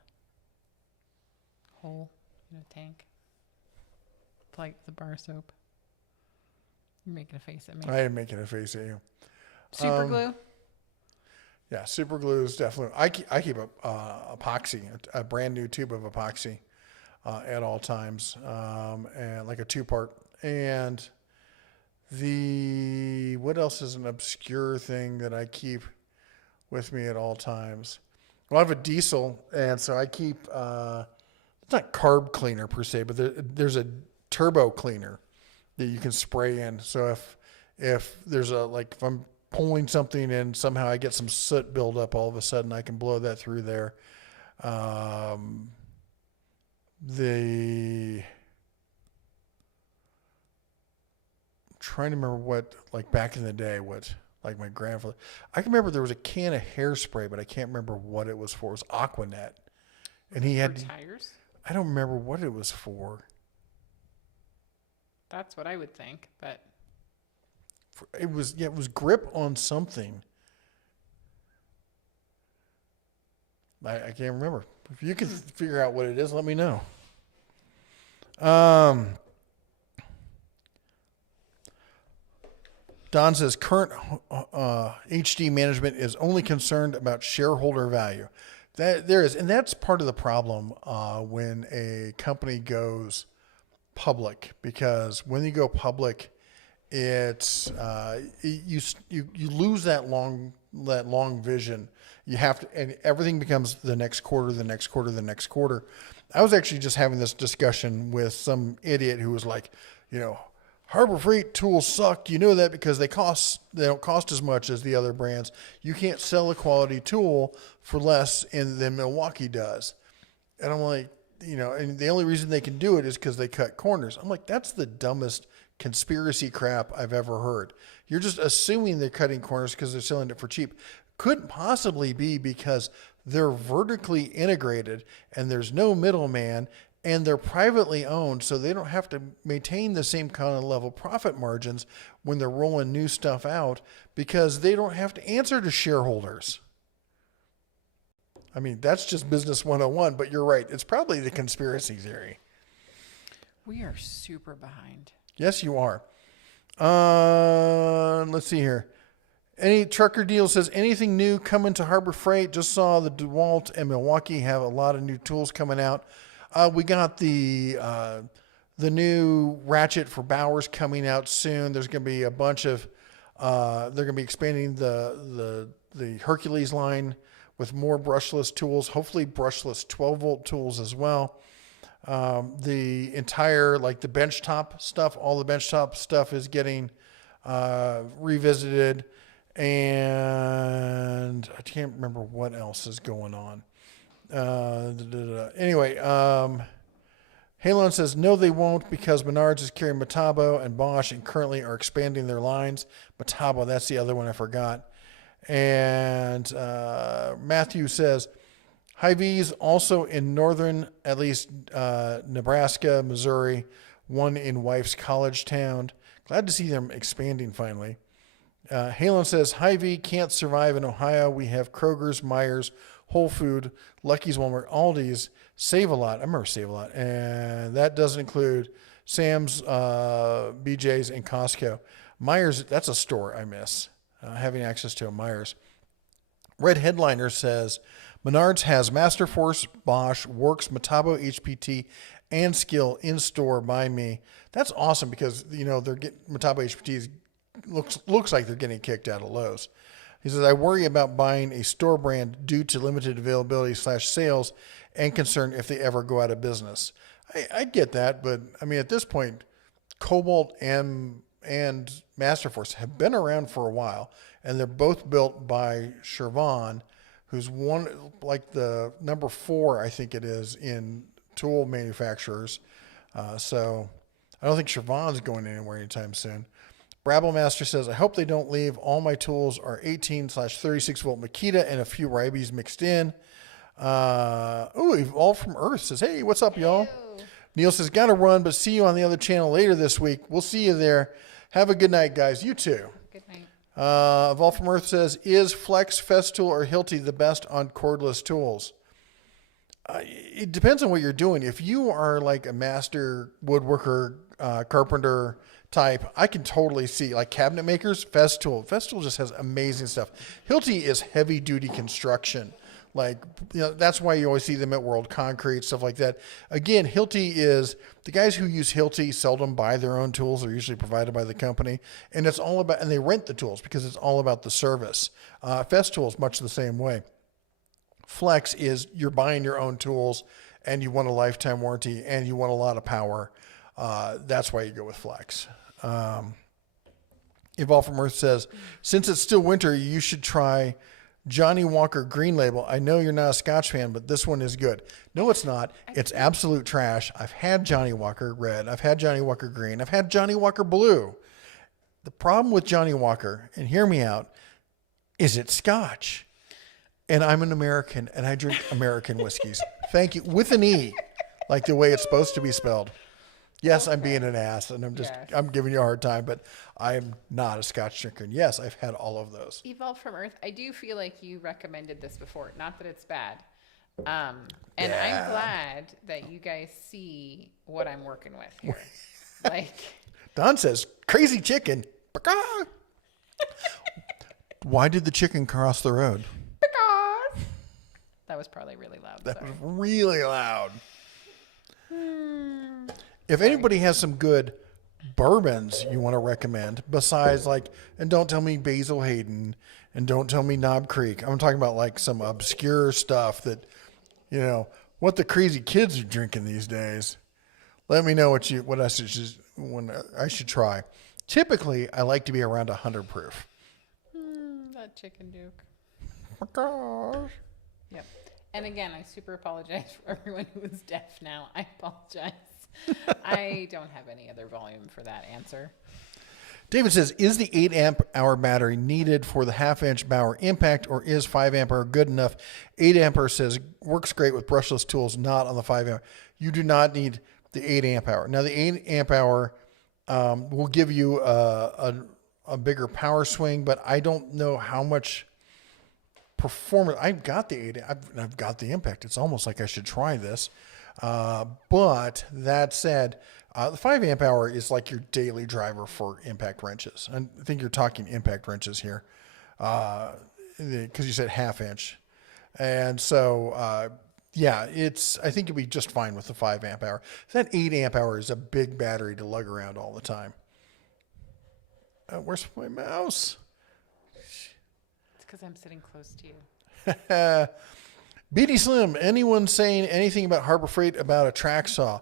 hole in a tank, like the bar of soap. You're making a face at me. I am making a face at you. Super glue? Yeah, super glue is definitely. I keep a epoxy, a brand new tube of epoxy at all times, and like a 2-part. And what else is an obscure thing that I keep with me at all times? Well, I have a diesel, and so I keep. It's not carb cleaner per se, but there's a turbo cleaner that you can spray in. So if there's if I'm pulling something and somehow I get some soot build up, all of a sudden I can blow that through there. Trying to remember what, like back in the day, what like my grandfather, I can remember there was a can of hairspray, but I can't remember what it was for. It was Aquanet. And he had tires. I don't remember what it was for. That's what I would think, but it was grip on something. I can't remember. If you can figure out what it is, let me know. Don says current HD management is only concerned about shareholder value. That there is, and that's part of the problem when a company goes public, because when you go public, it's you lose that long vision. You have to, and everything becomes the next quarter. I was actually just having this discussion with some idiot who was like, Harbor Freight tools suck. You know that because they don't cost as much as the other brands. You can't sell a quality tool for less than Milwaukee does. And I'm like, and the only reason they can do it is because they cut corners. I'm like, that's the dumbest conspiracy crap I've ever heard. You're just assuming they're cutting corners because they're selling it for cheap. Couldn't possibly be because they're vertically integrated and there's no middleman and they're privately owned, so they don't have to maintain the same kind of level profit margins when they're rolling new stuff out because they don't have to answer to shareholders. I mean, that's just business 101, but you're right. It's probably the conspiracy theory. We are super behind. Yes, you are. Let's see here. Any trucker deal says anything new coming to Harbor Freight? Just saw the DeWalt and Milwaukee have a lot of new tools coming out. We got the new ratchet for Bowers coming out soon. There's going to be a bunch of they're going to be expanding the Hercules line with more brushless tools. Hopefully brushless 12-volt tools as well. The entire the benchtop stuff, all the benchtop stuff is getting revisited. And I can't remember what else is going on. Anyway, Halon says, no, they won't, because Menards is carrying Metabo and Bosch and currently are expanding their lines. Metabo, that's the other one I forgot. And Matthew says, Hy-Vee's also in northern, at least Nebraska, Missouri, one in Wife's college town. Glad to see them expanding finally. Halon says, Hy-Vee can't survive in Ohio. We have Kroger's, Myers, Whole Food, Lucky's, Walmart, Aldi's, Save-A-Lot. I remember Save-A-Lot. And that doesn't include Sam's, BJ's, and Costco. Myers, that's a store I miss, having access to a Myers. Red Headliner says, Menards has Masterforce, Bosch, Works, Metabo, HPT, and Skill in store by me. That's awesome because, they're getting Metabo HPTs looks like they're getting kicked out of Lowe's. He says, I worry about buying a store brand due to limited availability / sales and concern if they ever go out of business. I get that, but I mean, at this point, Cobalt and Masterforce have been around for a while, and they're both built by Chevron, who's one, the number 4, I think it is, in tool manufacturers. So I don't think Chevron's going anywhere anytime soon. Brabblemaster says, I hope they don't leave. All my tools are 18/36 volt Makita and a few Ribes mixed in. Evolved from Earth says, hey, what's up, y'all? Neil says, gotta run, but see you on the other channel later this week. We'll see you there. Have a good night, guys. You too. Good night. Evolved from Earth says, is Flex, Festool, or Hilti the best on cordless tools? It depends on what you're doing. If you are like a master woodworker, carpenter type, I can totally see cabinet makers, Festool. Festool just has amazing stuff. Hilti is heavy duty construction. That's why you always see them at World Concrete, stuff like that. Again, Hilti is the guys who use Hilti seldom buy their own tools. They're usually provided by the company, and it's all about, and they rent the tools because it's all about the service. Festool is much the same way. Flex is you're buying your own tools and you want a lifetime warranty and you want a lot of power. That's why you go with Flex. Evolve from Earth says, since it's still winter, you should try Johnny Walker Green Label. I know you're not a Scotch fan, but this one is good. No, it's not. It's absolute trash. I've had Johnny Walker Red. I've had Johnny Walker Green. I've had Johnny Walker Blue. The problem with Johnny Walker, and hear me out, is it's Scotch. And I'm an American, and I drink American whiskeys. Thank you. With an E, like the way it's supposed to be spelled. Yes, I'm being an ass, and I'm giving you a hard time, but I'm not a Scotch drinker. And yes, I've had all of those. Evolved from Earth, I do feel like you recommended this before. Not that it's bad. And I'm glad that you guys see what I'm working with here. Don says, crazy chicken. Why did the chicken cross the road? That was probably really loud. That was really loud. If anybody has some good bourbons you want to recommend, besides and don't tell me Basil Hayden and don't tell me Knob Creek. I'm talking about some obscure stuff that, what the crazy kids are drinking these days. Let me know what I should try. Typically, I like to be around 100 proof. That chicken Duke. Oh my gosh. Yep. And again, I super apologize for everyone who is deaf now. I apologize. I don't have any other volume for that answer. David says, is the 8 amp hour battery needed for the 1/2 inch Bauer Impact, or is 5 amp hour good enough? 8 amp says works great with brushless tools, not on the 5 amp. You do not need the 8 amp hour. Now the 8 amp hour will give you a bigger power swing, but I don't know how much performance. I've got the 8. I've got the Impact. It's almost like I should try this. But that said, the 5 amp hour is like your daily driver for impact wrenches. I think you're talking impact wrenches here. because you said half inch. And so, yeah, I think it'd be just fine with the 5 amp hour. That 8 amp hour is a big battery to lug around all the time. Where's my mouse? It's because I'm sitting close to you. BD Slim, anyone saying anything about Harbor Freight about a track saw?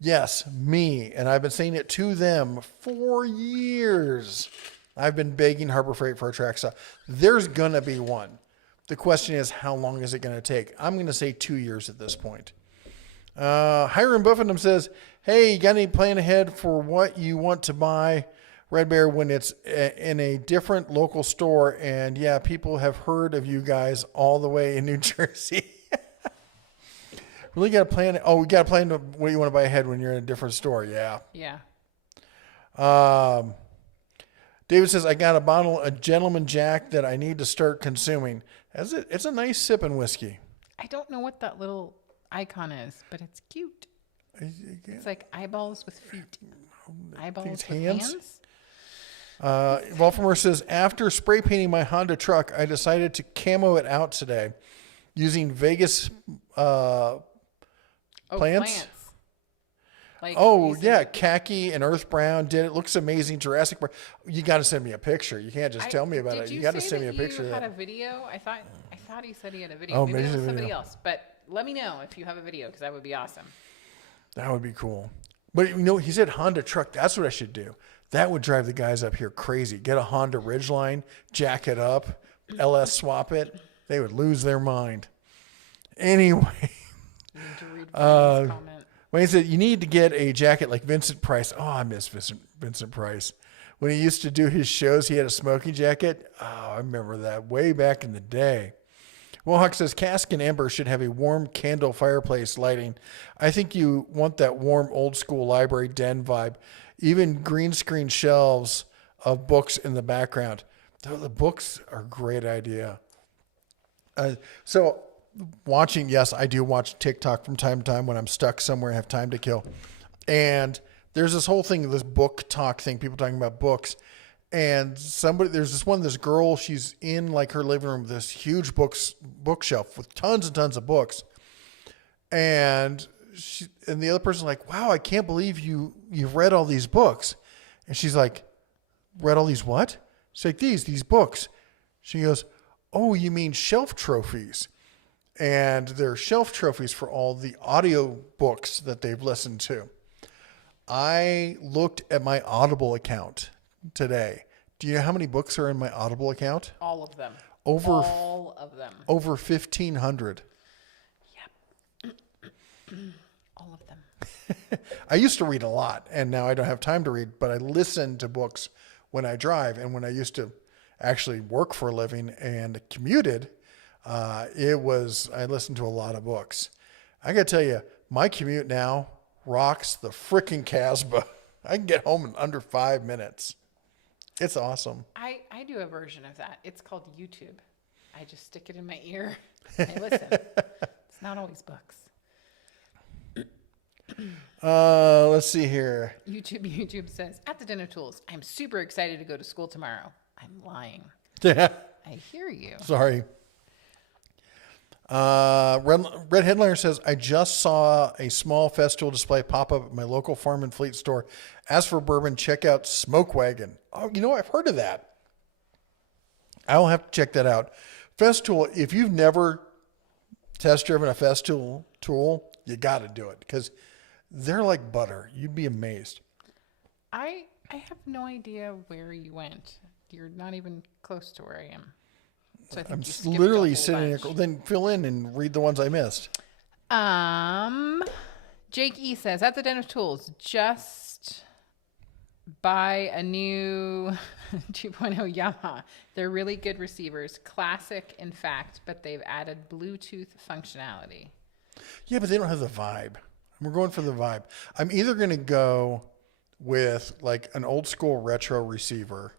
Yes, me. And I've been saying it to them for years. I've been begging Harbor Freight for a track saw. There's going to be one. The question is, how long is it going to take? I'm going to say 2 years at this point. Hiram Buffington says, hey, you got any plan ahead for what you want to buy Red Bear when it's in a different local store? And yeah, people have heard of you guys all the way in New Jersey. Really got to plan. Oh, we got to plan what you want to buy ahead when you're in a different store. Yeah. Yeah. David says, I got a bottle of Gentleman Jack that I need to start consuming. It's a nice sipping whiskey. I don't know what that little icon is, but it's cute. It's like eyeballs with feet. Eyeballs with hands? Wolfmer says, after spray painting my Honda truck, I decided to camo it out today using Vegas plants. Like yeah, khaki and earth brown. It looks amazing. Jurassic Park. You got to send me a picture. You can't just tell me about it. You got to send me a picture. You had a video. I thought he said he had a video. Oh, maybe it was somebody else. But let me know if you have a video because that would be awesome. That would be cool. But he said Honda truck. That's what I should do. That would drive the guys up here crazy. Get a Honda Ridgeline, jack it up, LS swap it. They would lose their mind. Anyway. You need to read Brian's comment. When he said, you need to get a jacket like Vincent Price. Oh, I miss Vincent Price. When he used to do his shows, he had a smoking jacket. Oh, I remember that way back in the day. Mohawk says, Cask and Ember should have a warm candle fireplace lighting. I think you want that warm old school library den vibe. Even green screen shelves of books in the background. The books are a great idea. So watching, yes, I do watch TikTok from time to time when I'm stuck somewhere and have time to kill. And there's this whole thing, this book talk thing, people talking about books. And there's this girl, she's in like her living room, this huge bookshelf with tons and tons of books. And the other person's like, wow, I can't believe you've read all these books. And she's like, read all these what? She's like, these books. She goes, oh, you mean shelf trophies. And they're shelf trophies for all the audio books that they've listened to. I looked at my Audible account today. Do you know how many books are in my Audible account? All of them. All of them. Over 1,500. Yep. All of them. I used to read a lot, and now I don't have time to read, but I listen to books when I drive. And when I used to actually work for a living and commuted, I listened to a lot of books. I got to tell you, my commute now rocks the freaking Casbah. I can get home in under 5 minutes. It's awesome. I do a version of that. It's called YouTube. I just stick it in my ear and I listen. It's not always books. Let's see here. YouTube says, at the dinner tools, I'm super excited to go to school tomorrow. I'm lying. Yeah. I hear you. Sorry. Red Headliner says, I just saw a small festival display pop up at my local farm and fleet store. As for bourbon, check out Smoke Wagon. Oh, I've heard of that. I'll have to check that out. Festool, if you've never test driven a Festool tool, you got to do it because they're like butter. You'd be amazed. I have no idea where you went. You're not even close to where I am. So I think I'm literally sitting there. Then fill in and read the ones I missed. Jake E says, at the Den of Tools, just buy a new 2.0 Yamaha. They're really good receivers. Classic, in fact, but they've added Bluetooth functionality. Yeah, but they don't have the vibe. We're going for the vibe. I'm either going to go with like an old school retro receiver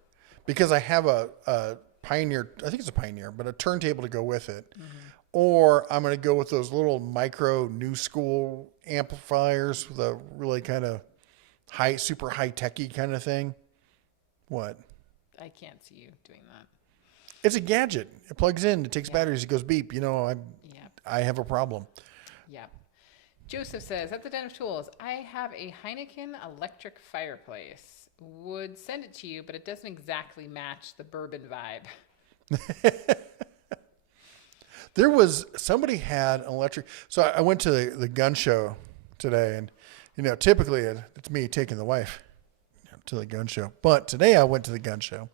because I have a Pioneer, I think it's a Pioneer, but a turntable to go with it. Mm-hmm. Or I'm going to go with those little micro new school amplifiers with a really kind of super high techy kind of thing. What? I can't see you doing that. It's a gadget. It plugs in. It takes batteries. It goes beep. Yep. I have a problem. Yep. Joseph says, at the Den of Tools, I have a Heineken electric fireplace. Would send it to you, but it doesn't exactly match the bourbon vibe. Somebody had an electric. So I went to the gun show today, and typically it's me taking the wife to the gun show. But today I went to the gun show,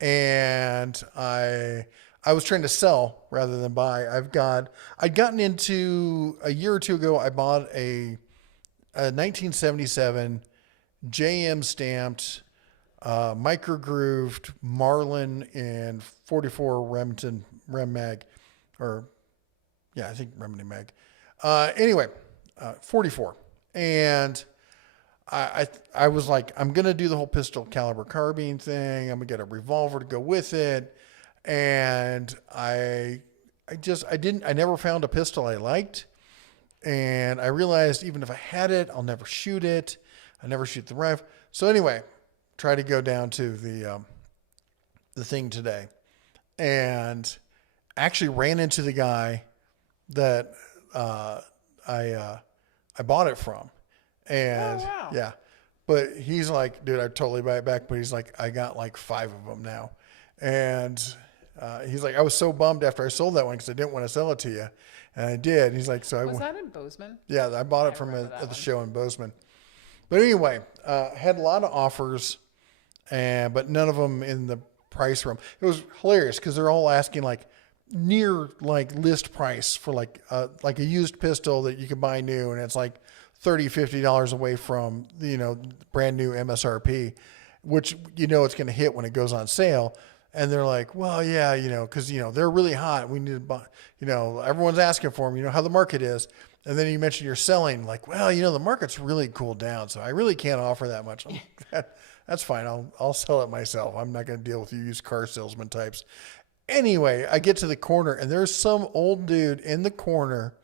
and I was trying to sell rather than buy. I'd gotten into a year or two ago. I bought a 1977 JM stamped, micro-grooved Marlin in 44 Remington Rem Mag, I think Remington Mag. Anyway, 44, and I was like, I'm gonna do the whole pistol caliber carbine thing. I'm gonna get a revolver to go with it, and I never found a pistol I liked, and I realized even if I had it, I'll never shoot it. I never shoot the rifle. So anyway, try to go down to the thing today, and actually ran into the guy that I bought it from, and yeah, but he's like, dude, I'd totally buy it back. But he's like, I got like 5 of them now, and he's like, I was so bummed after I sold that one because I didn't want to sell it to you, and I did. And he's like, so was that in Bozeman? Yeah, I bought it from at the show in Bozeman. But anyway, had a lot of offers, but none of them in the price room. It was hilarious because they're all asking like near like list price for like a used pistol that you could buy new, and it's like $30-$50 away from brand new MSRP, which it's going to hit when it goes on sale. And they're like, well, yeah, because they're really hot. We need to buy. Everyone's asking for them. How the market is. And then you mentioned you're selling, like, well, the market's really cooled down, so I really can't offer that much. That's fine. I'll sell it myself. I'm not going to deal with you used car salesman types. Anyway, I get to the corner, and there's some old dude in the corner.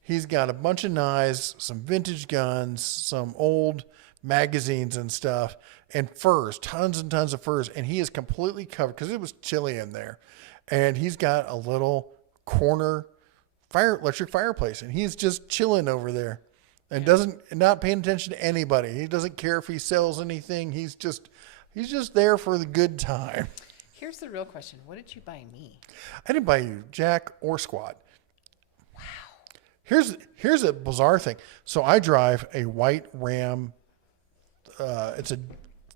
He's got a bunch of knives, some vintage guns, some old magazines and stuff, and furs, tons and tons of furs. And he is completely covered because it was chilly in there. And he's got a little corner electric fireplace, and he's just chilling over there and not paying attention to anybody. He doesn't care if he sells anything. He's just there for the good time. Here's the real question. What did you buy me? I didn't buy you jack or squat. Wow. Here's a bizarre thing. So I drive a white Ram. It's a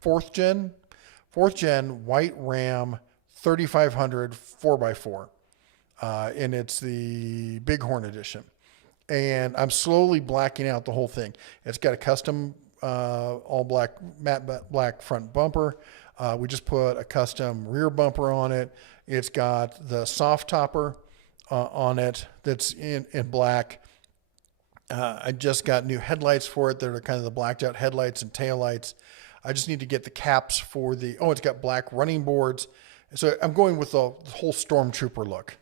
fourth gen white Ram 3500 4x4. And it's the Bighorn edition. And I'm slowly blacking out the whole thing. It's got a custom all black, matte black front bumper. We just put a custom rear bumper on it. It's got the soft topper on it that's in black. I just got new headlights for it. They're kind of the blacked out headlights and taillights. I just need to get the caps for it's got black running boards. So I'm going with the whole Stormtrooper look.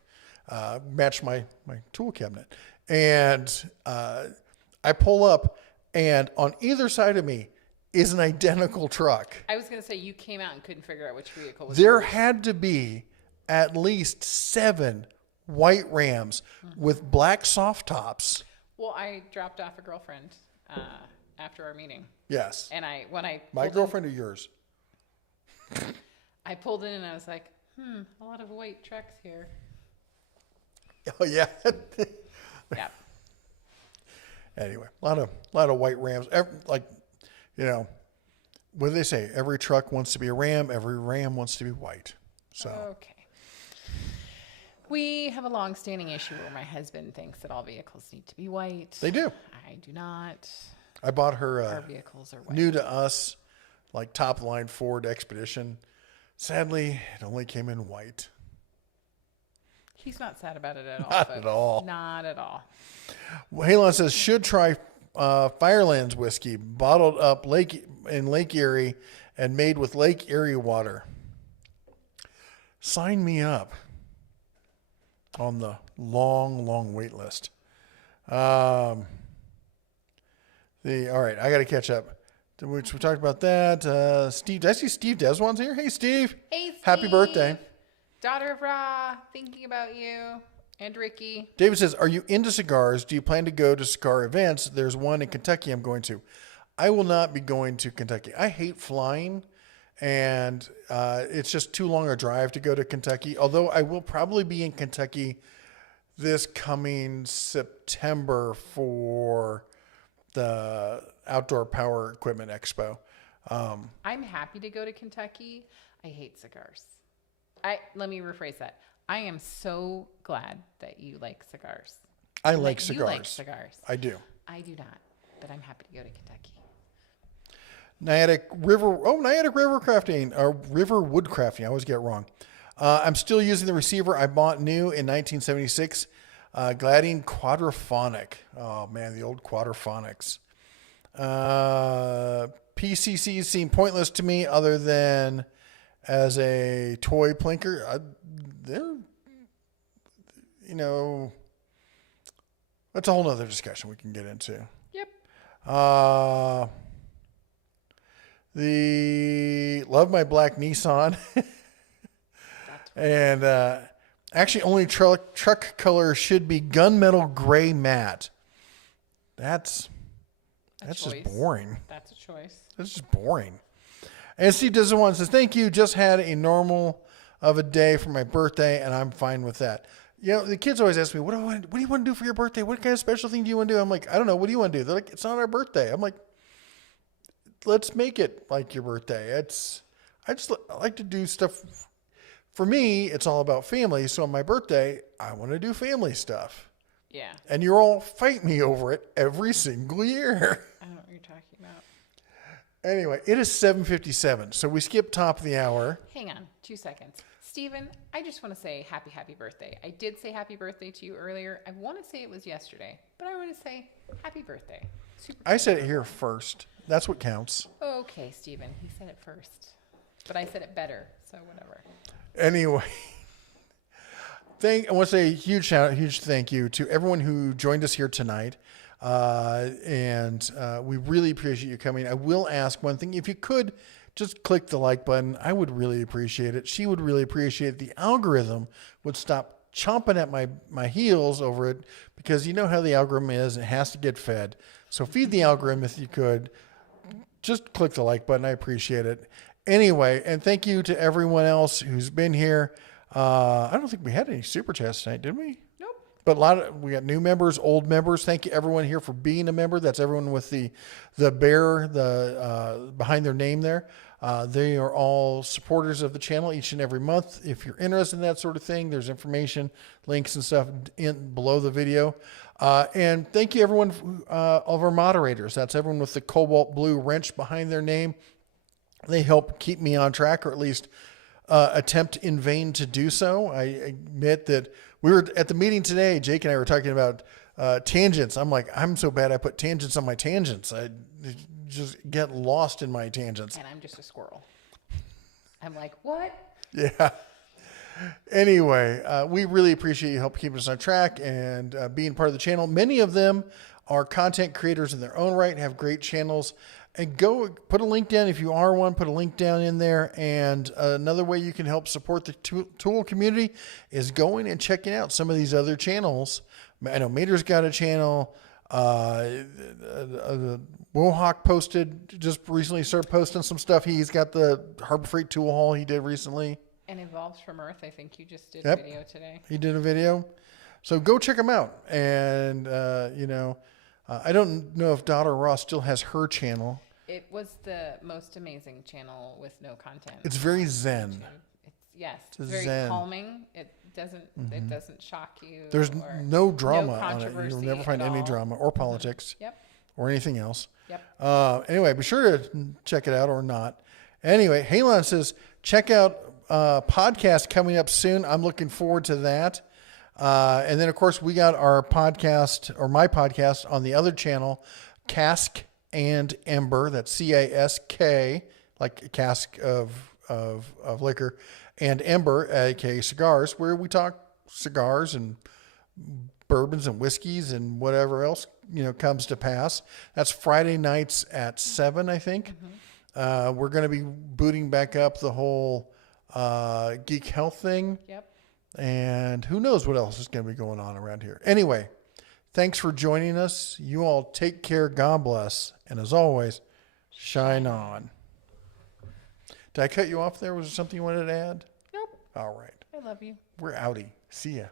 Match my tool cabinet. And I pull up, and on either side of me is an identical truck. I was going to say, you came out and couldn't figure out which vehicle was There yours. had to be at least 7 white Rams with black soft tops. Well, I dropped off a girlfriend after our meeting. Yes. And my girlfriend or yours? I pulled in and I was like, a lot of white trucks here. Oh yeah. Yeah. Anyway, a lot of white Rams. What do they say? Every truck wants to be a Ram. Every Ram wants to be white. So. Okay. We have a long-standing issue where my husband thinks that all vehicles need to be white. They do. I do not. I bought her Our vehicles are white. new to us, like top line Ford Expedition. Sadly, it only came in white. He's not sad about it at all. Not at all. Not at all. Well, Halon says, should try Firelands whiskey, bottled up in Lake Erie and made with Lake Erie water. Sign me up on the long wait list. All right, I got to catch up. We talked about that. Steve, did I see Steve Deswan's here? Hey, Steve. Hey, Steve. Happy birthday. Daughter of Ra, thinking about you. And Ricky. David says, are you into cigars? Do you plan to go to cigar events? There's one in Kentucky I'm going to. I will not be going to Kentucky. I hate flying, and it's just too long a drive to go to Kentucky. Although I will probably be in Kentucky this coming September for the Outdoor Power Equipment Expo. I'm happy to go to Kentucky. I hate cigars. Let me rephrase that. I am so glad that you like cigars. I like cigars. You like cigars. I do. I do not, but I'm happy to go to Kentucky. Niantic River crafting, or river wood crafting. I always get it wrong. I'm still using the receiver I bought new in 1976, Gladine Quadraphonic. Oh man, the old Quadraphonics. PCCs seem pointless to me other than as a toy plinker. They're, that's a whole nother discussion we can get into. Yep. The love my black Nissan. And actually only truck color should be gunmetal gray matte. That's just boring. That's a choice. That's just boring. And Steve doesn't want says, thank you. Just had a normal of a day for my birthday, and I'm fine with that. The kids always ask me, what do you want to do for your birthday? What kind of special thing do you want to do? I'm like, I don't know. What do you want to do? They're like, it's not our birthday. I'm like, let's make it like your birthday. I like to do stuff. For me, it's all about family. So on my birthday, I want to do family stuff. Yeah. And you all fight me over it every single year. I don't know what you're talking about. Anyway, it is 7:57, so we skipped top of the hour. Hang on 2 seconds. Steven, I just want to say happy birthday. I did say happy birthday to you earlier. I want to say it was yesterday, but I want to say happy birthday. I said it here first. That's what counts. Okay, Steven. He said it first, but I said it better, so whatever. Anyway, I want to say a huge shout out, huge thank you to everyone who joined us here tonight. And we really appreciate you coming. I will ask one thing. If you could just click the like button, I would really appreciate it. She would really appreciate it. The algorithm would stop chomping at my heels over it, because you know how the algorithm is. It has to get fed. So feed the algorithm if you could. Just click the like button. I appreciate it. Anyway, and thank you to everyone else who's been here. I don't think we had any super chats tonight, did we? But we got new members, old members. Thank you everyone here for being a member. That's everyone with the bear behind their name there. They are all supporters of the channel each and every month. If you're interested in that sort of thing, there's information, links and stuff below the video. And thank you everyone, all of our moderators. That's everyone with the cobalt blue wrench behind their name. They help keep me on track, or at least attempt in vain to do so. I admit that we were at the meeting today. Jake and I were talking about tangents. I'm like, I'm so bad I put tangents on my tangents. I just get lost in my tangents. And I'm just a squirrel. I'm like, what? Yeah. Anyway, we really appreciate you helping keep us on track and being part of the channel. Many of them are content creators in their own right, have great channels. And go put a link down if you are one. Put a link down in there. And another way you can help support the tool community is going and checking out some of these other channels. I know Mater's got a channel. Wohawk just recently started posting some stuff. He's got the Harbor Freight tool haul he did recently. And Evolves from Earth, I think you just did a video today. He did a video. So go check him out. And, I don't know if Daughter Ross still has her channel. It was the most amazing channel with no content. It's very zen. It's very zen. Calming. It doesn't shock you. There's no drama no on it. You'll never find any all. drama or politics. Yep. Or anything else. Yep. Anyway, be sure to check it out or not. Anyway, Halon says, check out podcast coming up soon. I'm looking forward to that. And then, of course, we got our podcast, or my podcast, on the other channel, Cask and Ember. That's CASK, like a cask of liquor, and Ember, aka cigars, where we talk cigars and bourbons and whiskeys and whatever else comes to pass. That's Friday nights at 7, I think. Mm-hmm. We're going to be booting back up the whole geek health thing. Yep. And who knows what else is going to be going on around here. Anyway, thanks for joining us. You all take care. God bless. And as always, shine on. Did I cut you off there? Was there something you wanted to add? Nope. All right. I love you. We're outie. See ya.